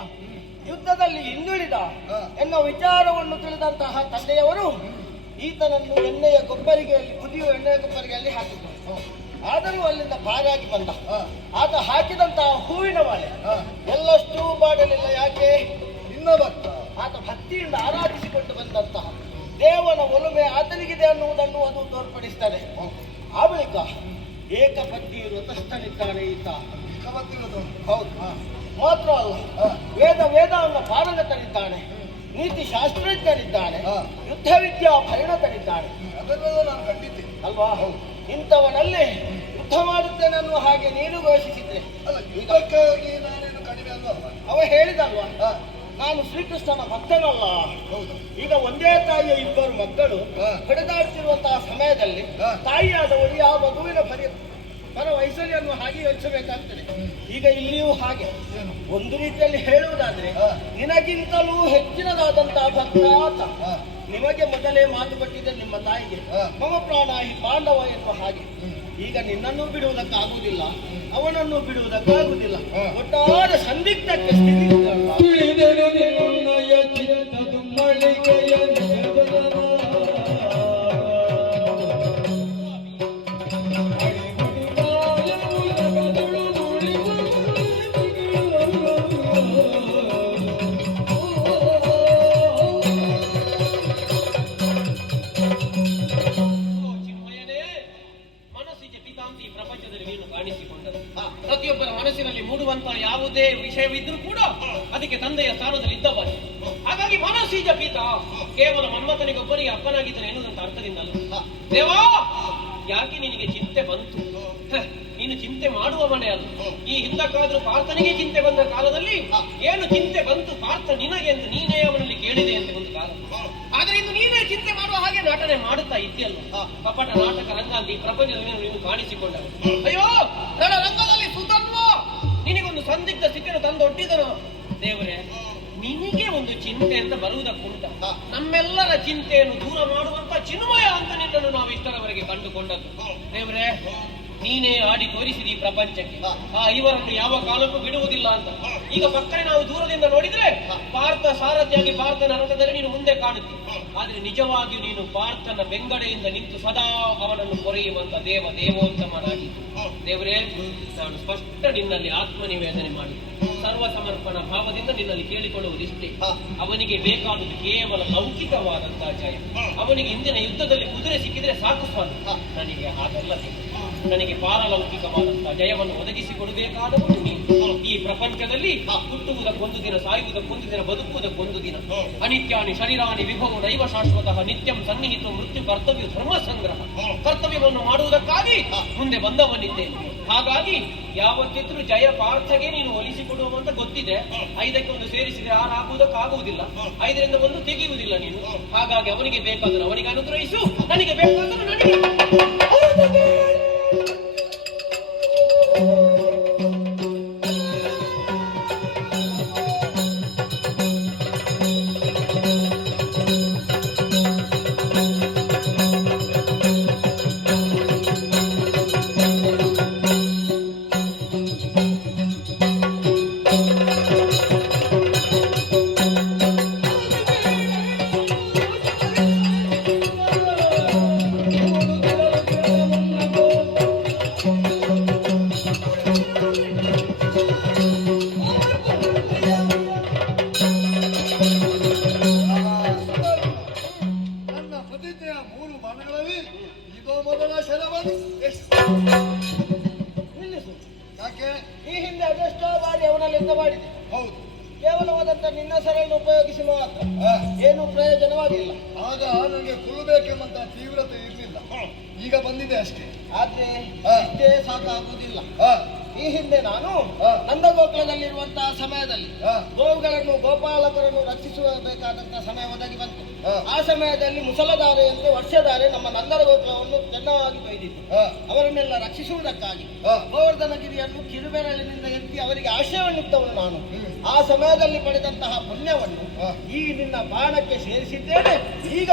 ಯುದ್ಧದಲ್ಲಿ ಹಿಂದುಳಿದ ಎನ್ನುವ ವಿಚಾರವನ್ನು ತಿಳಿದಂತಹ ತಂದೆಯವರು ಈತನನ್ನು ಎಣ್ಣೆಯ ಕೊಬ್ಬರಿಗೆಯಲ್ಲಿ ಕುದಿಯುವ ಎಣ್ಣೆಯ ಕೊಬ್ಬರಿಗೆಯಲ್ಲಿ ಹಾಕಿದ್ರು. ಆದರೂ ಅಲ್ಲಿಂದ ಪಾರಾಗಿ ಬಂದ. ಆತ ಹಾಕಿದಂತಹ ಹೂವಿನ ಮಾಲೆ ಎಲ್ಲಷ್ಟೂ ಬಾಡಲಿಲ್ಲ. ಯಾಕೆ? ನಿನ್ನ ಭಕ್ತ ಆತ ಭಕ್ತಿಯಿಂದ ಆರಾಧಿಸಿಕೊಂಡು ಬಂದಂತಹ ದೇವನ ಒಲುಮೆ ಆತನಿಗಿದೆ ಅನ್ನುವುದನ್ನು ಅದು ತೋರ್ಪಡಿಸ್ತದೆ. ಆ ಬಳಿಕ ಏಕಪತ್ನಿ ವ್ರತಸ್ಥನಿದ್ದಾನೆ ಈತ. ಹೌದು, ಮಾತ್ರ ಅಲ್ಲ, ವೇದಾಂಗ ಪಾರಂಗತನಿದ್ದಾನೆ, ನೀತಿ ಶಾಸ್ತ್ರಜ್ಞನಿದ್ದಾನೆ, ಯುದ್ಧ ವಿದ್ಯಾ ಪರಿಣತನಿದ್ದಾನೆ. ಅದನ್ನೆಲ್ಲ ನಾನು ಕಂಡಿದ್ದೇನೆ ಅಲ್ವಾ? ಇಂಥವನಲ್ಲಿ ಯುದ್ಧ ಮಾಡುತ್ತೇನೆ ಅನ್ನುವ ಹಾಗೆ ನೀನು ಘೋಷಿಸಿದ್ರೆ ಅಲ್ಲ, ಯುದ್ಧಕ್ಕಾಗಿ ನಾನೇನು ಕಡಿಮೆ ಅಲ್ವಲ್ಲ. ಅವ ಹೇಳಿದಲ್ವಾ, ನಾನು ಶ್ರೀಕೃಷ್ಣನ ಭಕ್ತನಲ್ಲ. ಹೌದು. ಈಗ ಒಂದೇ ತಾಯಿಯ ಇಬ್ಬರು ಮಕ್ಕಳು ಹೊಡೆದಾಡ್ತಿರುವಂತಹ ಸಮಯದಲ್ಲಿ ತಾಯಿಯಾದವಳು ಆ ಮಗುವಿನ ಪರ ವಯಸ್ಸಲ್ಲಿ ಅನ್ನುವ ಹಾಗೆ ಯೋಚಿಸಬೇಕಾಗ್ತದೆ. ಈಗ ಇಲ್ಲಿಯೂ ಹಾಗೆ ಒಂದು ರೀತಿಯಲ್ಲಿ ಹೇಳುವುದಾದ್ರೆ ನಿನಗಿಂತಲೂ ಹೆಚ್ಚಿನದಾದಂತಹ ಭಕ್ತ ಆತ. ನಿಮಗೆ ಮೊದಲೇ ಮಾತು ಕೊಟ್ಟಿದ್ದೆ ನಿಮ್ಮ ತಾಯಿಗೆ, ಮಮ ಪ್ರಾಣಾಹಿ ಪಾಂಡವ ಎನ್ನುವ ಹಾಗೆ. ಈಗ ನಿನ್ನನ್ನು ಬಿಡುವುದಕ್ಕಾಗುವುದಿಲ್ಲ, ಅವನನ್ನು ಬಿಡುವುದಕ್ಕಾಗುವುದಿಲ್ಲ. ಒಟ್ಟಾರೆ ಸಂದಿಗ್ಧಕ್ಕೆ ಸ್ಥಿತಿ. ಪ್ರತಿಯೊಬ್ಬರ ಮನಸ್ಸಿನಲ್ಲಿ ಮೂಡುವಂತಹ ಯಾವುದೇ ವಿಷಯವಿದ್ರೂ ಕೂಡ ಅದಕ್ಕೆ ತಂದೆಯ ಸ್ಥಾನದಲ್ಲಿ ಇದ್ದವನು. ಹಾಗಾಗಿ ಮನಸ್ಸೀಜ ಪೀತ ಕೇವಲ ಮನ್ಮಥನಿಗೊಬ್ಬನಿಗೆ ಅಪ್ಪನಾಗಿದ್ದಾನೆ ಎನ್ನುವುದಂತ ಅರ್ಥದಿಂದಲ್ಲ. ದೇವಾ, ಯಾಕೆ ನಿನಗೆ ಚಿಂತೆ ಬಂತು? ನೀನು ಚಿಂತೆ ಮಾಡುವವನೇ ಅಲ್ಲ. ಈ ಹಿಂದಕ್ಕಾದ್ರೂ ಪಾರ್ಥನಿಗೆ ಚಿಂತೆ ಬಂದ ಕಾಲದಲ್ಲಿ ಏನು ಚಿಂತೆ ಬಂತು ಪಾರ್ಥ ನಿನಗೆ ಅಂತ ನೀನೇ ಅವನಲ್ಲಿ ಕೇಳಿದೆ ಅಂತ ಒಂದು ಕಾಲ. ಆದ್ರೆ ಇನ್ನು ನೀನೇ ಚಿಂತೆ ಮಾಡುವ ಹಾಗೆ ನಟನೆ ಮಾಡುತ್ತಾ ಇದ್ದೀಯಲ್ಲ. ಕಪಟ ನಾಟಕ ರಂಗಾಂತಿ ಪ್ರಪಂಚದಲ್ಲಿ ನೀನು ಕಾಣಿಸಿಕೊಂಡರು. ಅಯ್ಯೋ, ನನ್ನ ರಂಗದಲ್ಲಿ ಸುತನ್ವ ನಿನಗೊಂದು ಸಂದಿಗ್ಧ ಸ್ಥಿತಿಯನ್ನು ತಂದೊಡ್ಡಿದನು. ದೇವರೇ, ನಿನಗೆ ಒಂದು ಚಿಂತೆ ಅಂತ ಬರುವುದಕ್ಕುಂಟ. ನಮ್ಮೆಲ್ಲರ ಚಿಂತೆಯನ್ನು ದೂರ ಮಾಡುವಂತ ಚಿನ್ಮಯ ಅಂತ ನಿನ್ನನ್ನು ನಾವು ಇಷ್ಟರವರೆಗೆ ಕಂಡುಕೊಂಡದ್ದು. ದೇವರೇ, ನೀನೇ ಆಡಿ ತೋರಿಸಿದಿ ಪ್ರಪಂಚಕ್ಕೆ ಇವರನ್ನು ಯಾವ ಕಾಲಕ್ಕೂ ಬಿಡುವುದಿಲ್ಲ ಅಂತ. ಈಗ ಪಕ್ಕನೆ ನಾವು ದೂರದಿಂದ ನೋಡಿದ್ರೆ ಪಾರ್ಥ ಸಾರಥಿಯಾಗಿ ಪಾರ್ಥನ ರಥದಲ್ಲಿ ನೀನು ಮುಂದೆ ಕಾಣುತ್ತಿ. ಆದ್ರೆ ನಿಜವಾಗಿಯೂ ನೀನು ಪಾರ್ಥನ ಬೆಂಗಡೆಯಿಂದ ನಿಂತು ಸದಾ ಅವನನ್ನು ಕೊರೆಯುವಂತ ದೇವೋತ್ತಮನಾಗಿದ್ದು. ದೇವರೇ, ನಾನು ಸ್ಪಷ್ಟ ನಿನ್ನಲ್ಲಿ ಆತ್ಮನಿವೇದನೆ ಮಾಡಿ ಸರ್ವ ಸಮರ್ಪಣ ಭಾವದಿಂದ ನಿನ್ನಲ್ಲಿ ಕೇಳಿಕೊಳ್ಳುವುದಿಷ್ಟೇ. ಅವನಿಗೆ ಬೇಕಾದುದು ಕೇವಲ ಲೌಕಿಕವಾದಂತಹ ಜಯ. ಅವನಿಗೆ ಇಂದಿನ ಯುದ್ಧದಲ್ಲಿ ಕುದುರೆ ಸಿಕ್ಕಿದ್ರೆ ಸಾಕು ಸ್ವಾಮಿ. ನನಗೆ ಹಾಗಲ್ಲ ದೇವರು. ನನಗೆ ಪಾರಲೌಕಿಕವಾದಂತಹ ಜಯವನ್ನು ಒದಗಿಸಿಕೊಡಬೇಕಾದವನು ನೀನು. ಈ ಪ್ರಪಂಚದಲ್ಲಿ ಹುಟ್ಟುವುದಕ್ಕೊಂದು ದಿನ, ಸಾಯುವುದಕ್ಕೊಂದು ದಿನ, ಬದುಕುವುದಕ್ಕೊಂದು ದಿನ. ಅನಿತ್ಯಾನಿ ಶರೀರಾನಿ ವಿಭವ ನೈವ ಶಾಶ್ವತಃ ನಿತ್ಯಂ ಸನ್ನಿಹಿತ ಮೃತ್ಯು ಕರ್ತವ್ಯ ಧರ್ಮ ಸಂಗ್ರಹ. ಕರ್ತವ್ಯವನ್ನು ಮಾಡುವುದಕ್ಕಾಗಿ ಮುಂದೆ ಬಂದವನಿದ್ದೇನೆ. ಹಾಗಾಗಿ ಯಾವತ್ತಿದ್ರೂ ಜಯ ಪಾರ್ಥಗೆ ನೀನು ಒಲಿಸಿಕೊಡುವಂತ ಗೊತ್ತಿದೆ. 5ಕ್ಕೆ 1 ಸೇರಿಸಿದ್ರೆ 6 ಹಾಕುವುದಕ್ಕಾಗುವುದಿಲ್ಲ, 5ರಿಂದ 1 ತೆಗೆಯುವುದಿಲ್ಲ ನೀನು. ಹಾಗಾಗಿ ಅವನಿಗೆ ಬೇಕಾದರೂ ಅವನಿಗೆ ಅನುಗ್ರಹಿಸು, ನನಗೆ ಬೇಕಾದರೂ ನನಗೆ. ನಿಲ್ಲಿಸು. ಯಾಕೆ? ಈ ಹಿಂದೆ ಅದೆಷ್ಟೋ ಬಾರಿ ಅವನಲ್ಲಿ ಯುದ್ಧ ಮಾಡಿದೆ. ಹೌದು. ಕೇವಲವಾದಂತ ನಿನ್ನ ಸೆರೆಯನ್ನು ಉಪಯೋಗಿಸಿ ಮಾತ್ರ ಏನು ಪ್ರಯೋಜನವಾಗಿಲ್ಲ. ಆಗ ನನಗೆ ಕೊಲ್ಲಬೇಕೆಂಬಂತ ತೀವ್ರತೆ ಇರಲಿಲ್ಲ, ಈಗ ಬಂದಿದೆ ಅಷ್ಟೇ. ಆದ್ರೆ ಇಷ್ಟೇ ಸಾಕಾಗುವುದಿಲ್ಲ. ಈ ಹಿಂದೆ ನಾನು ನಂದಗೋಕುಲದಲ್ಲಿರುವಂತಹ ಸಮಯದಲ್ಲಿ ಗೋವುಗಳನ್ನು ಗೋಪಾಲಕರನ್ನು ರಕ್ಷಿಸಬೇಕಾದಂತಹ ಸಮಯ ಒದಗಿ ಬಂತು. ಆ ಸಮಯದಲ್ಲಿ ಮುಸಲಧಾರೆಯಂತೆ ವರ್ಷಧಾರೆ ನಮ್ಮ ನಂದರ ಗೋಕುಲವನ್ನು ಚೆನ್ನಾಗಿ ಬೈದಿತ್ತು. ಅವರನ್ನೆಲ್ಲ ರಕ್ಷಿಸುವುದಕ್ಕಾಗಿ ಗೋವರ್ಧನಗಿರಿಯನ್ನು ಕಿರುಬೆರಳಿನಿಂದ ಎತ್ತಿ ಅವರಿಗೆ ಆಶ್ರಯವನ್ನಿತ್ತವನು ನಾನು. ಆ ಸಮಯದಲ್ಲಿ ಪಡೆದಂತಹ ಪುಣ್ಯವನ್ನು ಈ ನಿನ್ನ ಬಾಣಕ್ಕೆ ಸೇರಿಸಿದ್ದೇನೆ. ಈಗ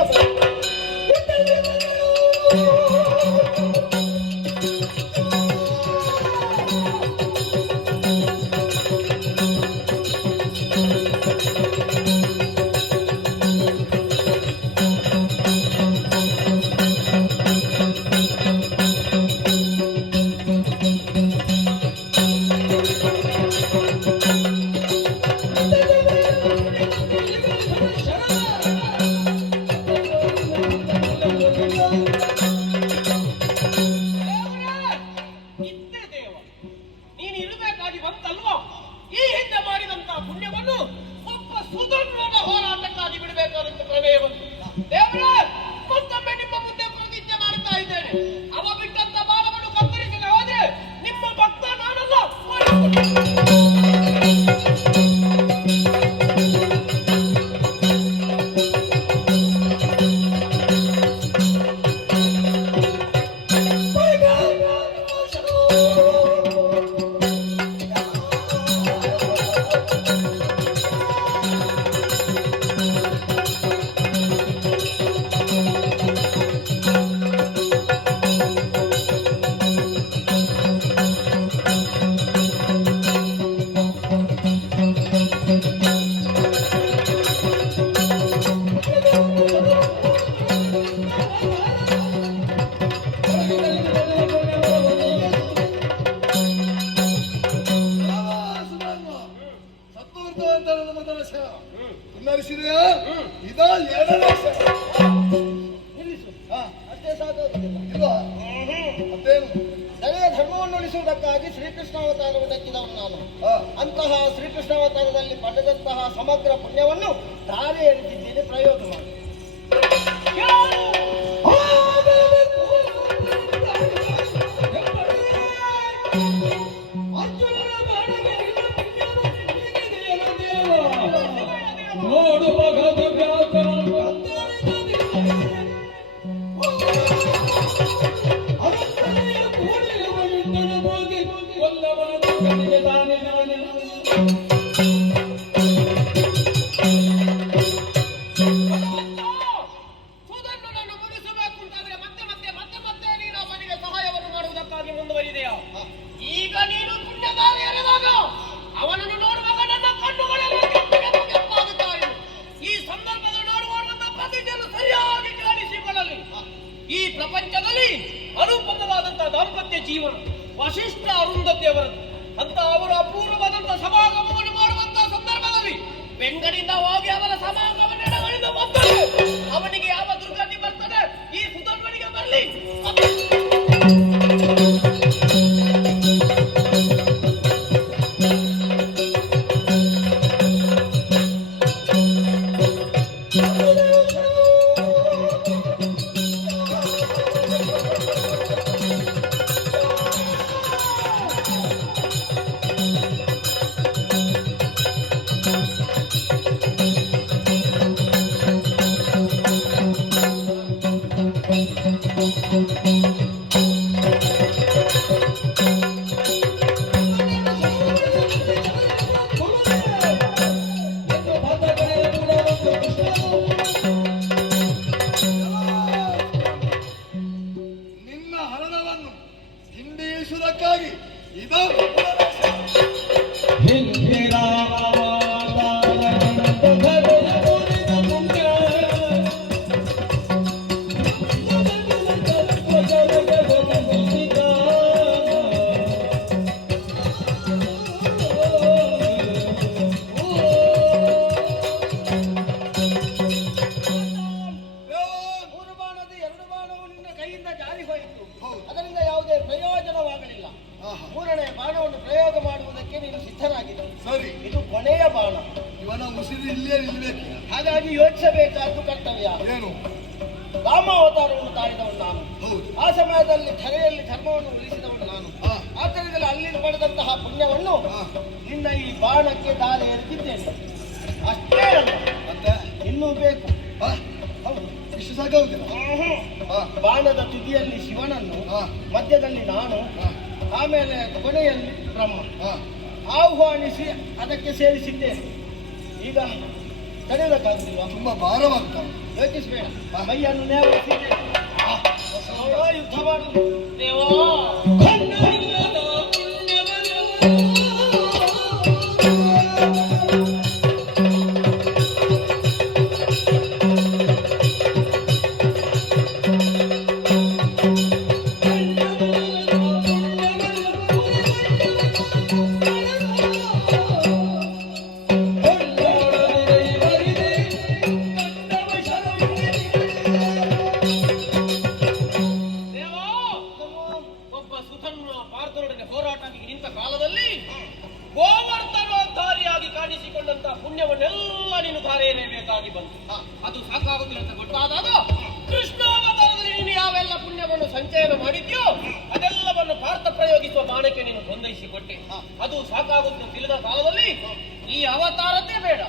ಕುನ್ನರಿಸಿದೆಯಾ? ಇದ 2ನೇ ಕ್ಷಣ. ನಿಲ್ಲಿಸು. ಅಷ್ಟೇ ಸಾಕಾಗುವುದಿಲ್ಲ. ಇಲ್ವಾ? ಮತ್ತೇನು? ದಳೆಯ ಧರ್ಮವನ್ನು ಉಳಿಸುವುದಕ್ಕಾಗಿ ಶ್ರೀಕೃಷ್ಣಾವತಾರವನ್ನು ಎತ್ತಿದವನು ನಾನು. ಅಂತಹ ಶ್ರೀಕೃಷ್ಣಾವತಾರದಲ್ಲಿ ಪಡೆದಂತಹ ಸಮಗ್ರ ಪುಣ್ಯವನ್ನು ಧಾರೆ ಎರೆದಿದ್ದೇನೆ. ಪ್ರಯೋಗ ಮಾಡಿ. ನೋಡು ಮಗದ ವ್ಯಾಕರಣ ಮುಂದುವರಿಯಬೇಕು. ನೋಡಿದಾಗ ಅವನನ್ನು ನೋಡುವಾಗ ನನ್ನ ಕಣ್ಣುಗಳೆಲ್ಲ ಕೆಂಪಾಗುತ್ತಾ ಇವೆ. ಈ ಸಂದರ್ಭದಲ್ಲಿ ನೋಡುವಂತ ಪ್ರತಿಜ್ಞೆಯನ್ನು ಸರಿಯಾಗಿ ಕೇಳಿಸಿಕೊಳ್ಳಲಿ. ಈ ಪ್ರಪಂಚದಲ್ಲಿ ಅನುಪಮವಾದಂತಹ ದಾಂಪತ್ಯ ಜೀವನ ವಶಿಷ್ಠ ಅರುಂಧತಿಯವರದ್ದು ಅಂತ ಅವರು ಅಪೂರ್ವವಾದಂತಹ ಸಮಾಗಮವನ್ನು ಮಾಡುವಂತಹ ಸಂದರ್ಭದಲ್ಲಿ ಬೆಂಗಡಿಂದ ಹೋಗಿ ಅವರ ಸಮಾಗಮ ನೆಡಗಳಿಂದ ಬಂದರೆ ಅವನಿಗೆ ಯಾವ ದುರ್ಗತಿ ಬರ್ತದೆ ಈ ಸುಧನ್ವನಿಗೆ ಬರಲಿ. ನಿನ್ನ ಹರಣವನ್ನು ಹಿಂದಿಸುವುದಕ್ಕಾಗಿ ಇದು ಮೂರು ಬಾಣದ ಎರಡು ಬಾಣವು ನಿನ್ನ ಕೈಯಿಂದ ಜಾರಿ ಹೋಯಿತು. ಹೌದು. ಅದರಿಂದ ಯಾವುದೇ ಪ್ರಯೋಜನವಾಗಲಿಲ್ಲ. ಆಹಾ. ಮೂರನೇ ಬಾಣವನ್ನು ಪ್ರಯೋಗ ಮಾಡುವುದಕ್ಕೆ ನೀನು ಸಿದ್ಧರಾಗಿದೆ. ಸರಿ, ಇದು ಕೊನೆಯ ಬಾಣ. ಇವನ ಉಸಿರು ಇಲ್ಲೇ ನಿಲ್ಬೇಕೀಗ. ಹಾಗಾಗಿ ಯೋಚಿಸಬೇಕಾದ್ದು ಕರ್ತವ್ಯ. ಏನು? ರಾಮಾವತಾರವನ್ನು ತಾಳಿದವನು ನಾನು. ಹೌದು. ಆ ಸಮಯದಲ್ಲಿ ಧರೆಯಲ್ಲಿ ಧರ್ಮವನ್ನು ಉಳಿಸಿದವನು ನಾನು. ಆ. ಆದ್ದರಿಂದ ಅಲ್ಲಿ ಪಡೆದಂತಹ ಪುಣ್ಯವನ್ನು ಆ. ನಿನ್ನ ಈ ಬಾಣಕ್ಕೆ ದಾರಿ ಎರೆದಿದ್ದೇನೆ. ಅಷ್ಟೇ ಅಲ್ಲ, ಮತ್ತೆ ಇನ್ನೂ ಬೇಕು. ಆ, ಹೌದು. ಇಷ್ಟು ಸಾಕಾಗುತ್ತಿಲ್ಲ. ಆ, ಬಾಣದ ತುದಿಯಲ್ಲಿ ಶಿವನನ್ನು, ಆ. ಮಧ್ಯದಲ್ಲಿ ನಾನು, ಆ, ಆಮೇಲೆ ಕೊನೆಯಲ್ಲಿ ಬ್ರಹ್ಮ ಆ. ಆಹ್ವಾನಿಸಿ ಅದಕ್ಕೆ ಸೇರಿಸಿದ್ದೇನೆ. ಈಗ ತಡೆಯೋದಕ್ಕಾಗುದಿಲ್ವಾ? ತುಂಬಾ ಭಾರವಾಗ್ತಾ ಉಂಟು. ಯೋಚಿಸಬೇಡ. ಮೈಯನ್ನು ನೇವರಿಸಿದ್ದೇನೆ. ಯುದ್ಧ ಮಾಡು ದೇವಾ ಖಂಡವಿಲ್ಲದ ಪುಣ್ಯವನ್ನು ದೇವಾ ಒಬ್ಬ ಸುಧನ್ವ ಪಾರ್ಥನೊಡನೆ ಹೋರಾಟಕ್ಕೆ ನಿಂತ ಕಾಲದಲ್ಲಿ ಗೋವರ್ಧನೋದ್ಧಾರಿಯಾಗಿ ಕಾಣಿಸಿಕೊಂಡಂತಹ ಪುಣ್ಯವನ್ನೆಲ್ಲ ನೀನು ಧಾರೆ ಎರೆಯಬೇಕಾಗಿ ಬಂತು. ಅದು ಸಾಕಾಗುತ್ತಿಲ್ಲ ಅಂತ ಗೊತ್ತಾದಾಗ ಕೃಷ್ಣಾವತಾರದಲ್ಲಿ ನೀನು ಯಾವೆಲ್ಲ ಪುಣ್ಯವನ್ನು ಸಂಚಯನ ಮಾಡಿದ್ಯೋ ಅದೆಲ್ಲವನ್ನು ಪಾರ್ಥ ಪ್ರಯೋಗಿಸುವ ಬಾಣಕ್ಕೆ ನೀನು ಹೊಂದೈಸಿಕೊಟ್ಟೆ. ಅದು ಸಾಕಾಗುತ್ತ ತಿಳಿದ ಕಾಲದಲ್ಲಿ ಈ ಅವತಾರದ್ದೇ ಬೇಡ,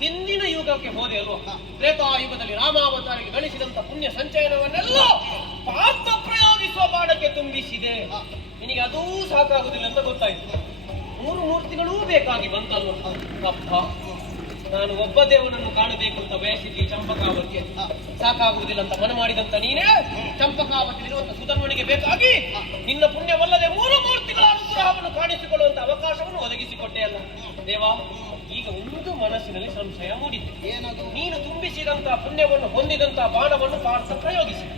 ಹಿಂದಿನ ಯುಗಕ್ಕೆ ಹೋದೆ ಅಲ್ವಾ? ತ್ರೇತಾಯುಗದಲ್ಲಿ ರಾಮಾವತಾರಿಗೆ ಗಳಿಸಿದಂತ ಪುಣ್ಯ ಸಂಚಯನವನ್ನೆಲ್ಲ ಪಾರ್ಥ ಪ್ರಯೋಗಿಸುವ ಬಾಣಕ್ಕೆ ತುಂಬಿಸಿದೆ. ನಿನಗೆ ಅದೂ ಸಾಕಾಗುದಿಲ್ಲ ಅಂತ ಗೊತ್ತಾಯ್ತು. ಮೂರು ಮೂರ್ತಿಗಳೂ ಬೇಕಾಗಿ ಬಂತಲ್ವ? ಅಪ್ಪ, ನಾನು ಒಬ್ಬ ದೇವನನ್ನು ಕಾಣಬೇಕು ಅಂತ ಬಯಸಿದ್ದಿ ಚಂಪಕಾವತಿಯ ಸಾಕಾಗುವುದಿಲ್ಲ ಅಂತ ಮನ ಮಾಡಿದಂತ ನೀನೇ ಚಂಪಕಾವತಿಯಲ್ಲಿರುವಂತ ಸುಧನ್ವನಿಗೆ ಬೇಕಾಗಿ ನಿನ್ನ ಪುಣ್ಯವಲ್ಲದೆ ಮೂರು ಮೂರ್ತಿಗಳ ಅನುಗ್ರಹವನ್ನು ಕಾಣಿಸಿಕೊಳ್ಳುವಂತ ಅವಕಾಶವನ್ನು ಒದಗಿಸಿಕೊಟ್ಟೆ ಅಲ್ಲ ದೇವಾ. ಈಗ ಒಂದು ಮನಸ್ಸಿನಲ್ಲಿ ಸಂಶಯ ಮೂಡಿದೆ. ಏನದು? ನೀನು ತುಂಬಿಸಿದಂತಹ ಪುಣ್ಯವನ್ನು ಹೊಂದಿದಂತಹ ಬಾಣವನ್ನು ಪಾರ್ಥ ಪ್ರಯೋಗಿಸಿದ.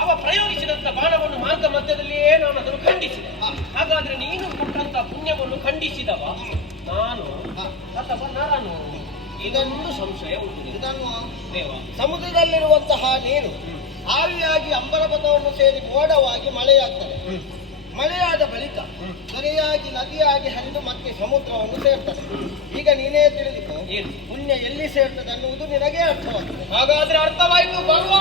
ಅವ ಪ್ರಯೋಗಿಸಿದಂತ ಬಾಣವನ್ನು ಮಾರ್ಗ ಮಧ್ಯದಲ್ಲಿಯೇ ನಾನು ಅದನ್ನು ಖಂಡಿಸಿದೆ. ಹಾಗಾದ್ರೆ ನೀನು ಕೊಟ್ಟಂತಹ ಪುಣ್ಯವನ್ನು ಖಂಡಿಸಿದವ ನಾನು ಅಥವಾ ನರನು? ಇದೊಂದು ಸಂಶಯ ಉಂಟು ಇದನ್ನು ದೇವ. ಸಮುದ್ರದಲ್ಲಿರುವಂತಹ ನೀರು ಆವಿಯಾಗಿ ಅಂಬರಪಥವನ್ನು ಸೇರಿ ಮೋಡವಾಗಿ ಮಳೆಯಾಗ್ತದೆ. ಮಳೆಯಾದ ಬಳಿಕ ಸರಿಯಾಗಿ ನದಿಯಾಗಿ ಹರಿದು ಮತ್ತೆ ಸಮುದ್ರವನ್ನು ಸೇರ್ತದೆ. ಈಗ ನೀನೇ ತಿಳಿದುಕೋ, ಏನು? ಪುಣ್ಯ ಎಲ್ಲಿ ಸೇರ್ತದೆ ಅನ್ನುವುದು ನಿನಗೆ ಅರ್ಥವಾಗ್ತದೆ. ಹಾಗಾದ್ರೆ ಅರ್ಥವಾಯಿತು. ಬರುವ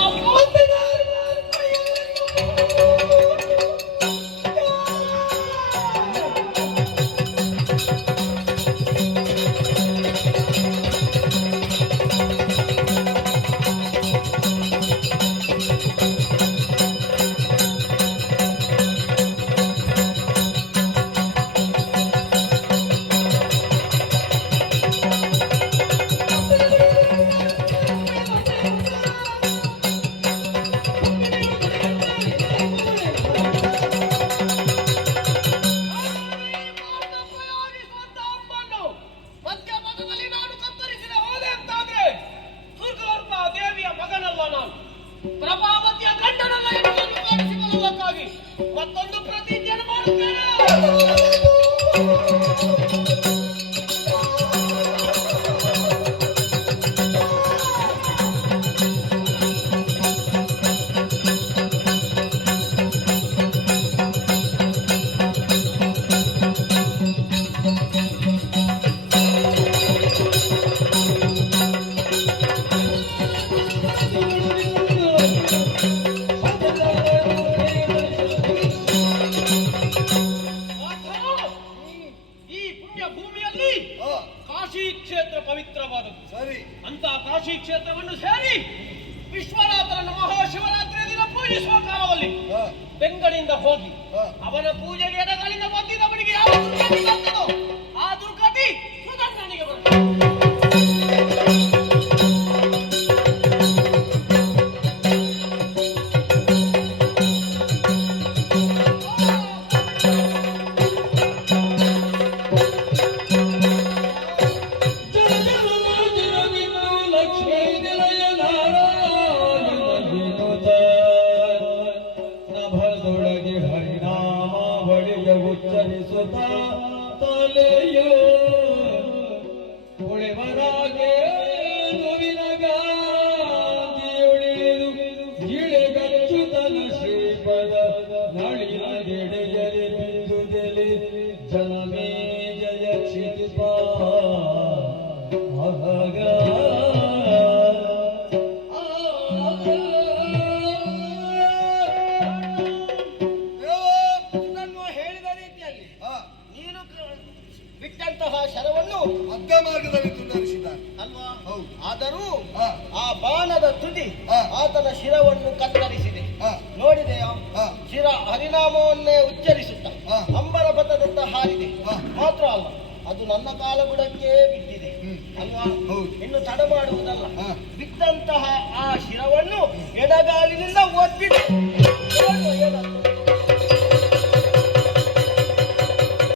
ಈ ಪುಣ್ಯ ಭೂಮಿಯಲ್ಲಿ ಹಾ, ಕಾಶಿ ಕ್ಷೇತ್ರ ಪವಿತ್ರವಾದದ್ದು. ಸರಿ. ಅಂತ ಕಾಶಿ ಕ್ಷೇತ್ರವನ್ನು ಸೇರಿ ವಿಶ್ವನಾಥನನ್ನು ಮಹಾಶಿವರಾತ್ರಿಯ ದಿನ ಪೂಜಿಸುವ ಕಾಲದಲ್ಲಿ ಹಾ, ಬೆಂಗಳಿಂದ ಹೋಗಿ ಹಾ. ಅವನ ಪೂಜೆಗೆ ಎಡಗಾಲಿನ ಬಂದಿದ್ದವನಿಗೆ ಯಾವ ದುರ್ಗತಿ ಬರ್ತದೋ ಆ ದುರ್ಗತಿ ಸುಧನ್ವನಿಗೆ ಬರ್ತದೆ. ನಭದೊಳಗೆ ಹರಿನಾಮ ಬಳಿಯ ಉಚ್ಚರಿಸುತ್ತ ತಲೆಯೋ ಉಳಿವರಾಗೆ ನೋವಿನ ಗಾಂಧಿಯುಳಿದು ಗಿಳೆಗಚ್ಚುತನ ಶ್ರೀಪದ ನಳಿನಗೆಡೆಯಲಿ ಬಿಂದುದೆಲೆ ಜನಮೇ ಜಯ ಕ್ಷಿತಿಪ ಇದನ್ನು ಹೇಳಿದ ರೀತಿಯಲ್ಲಿ ಹಾ, ನೀನು ಬಿಟ್ಟಂತಹ ಶರವನ್ನು ಮಧ್ಯ ಮಾರ್ಗದಲ್ಲಿ ತುಂಡರಿಸಿದ್ದಾನೆ. ಅಲ್ವಾ? ಹೌದು. ಆದರೂ ಹಾ, ಆ ಬಾಣದ ತುದಿ ಹಾ. ಆತನ ಶಿರವನ್ನು ಕತ್ತರಿಸಿದೆ. ಹಾ, ನೋಡಿದೆಯಾ? ಹಾ. ಶಿರ ಹರಿನಾಮವನ್ನೇ ಉಚ್ಚರಿಸುತ್ತ ಹಾ. ಅಂಬರ ಪಥದತ್ತ ಹಾರಿದೆ. ಹಾ. ಮಾತ್ರ ಅಲ್ಲ, ಅದು ನನ್ನ ಕಾಲಗುಡಕ್ಕೆ ಬಿದ್ದಿದೆ. ಹ್ಮ್. ಅಲ್ವಾ? ಹೌದು. ಇನ್ನು ತಡ ಮಾಡುವುದಲ್ಲ. ಹಾ. ಬಿದ್ದಂತಹ ಆ ಶಿರವನ್ನು ಎಡಗಾಲಿನಿಂದ ಒತ್ತಿದೆ.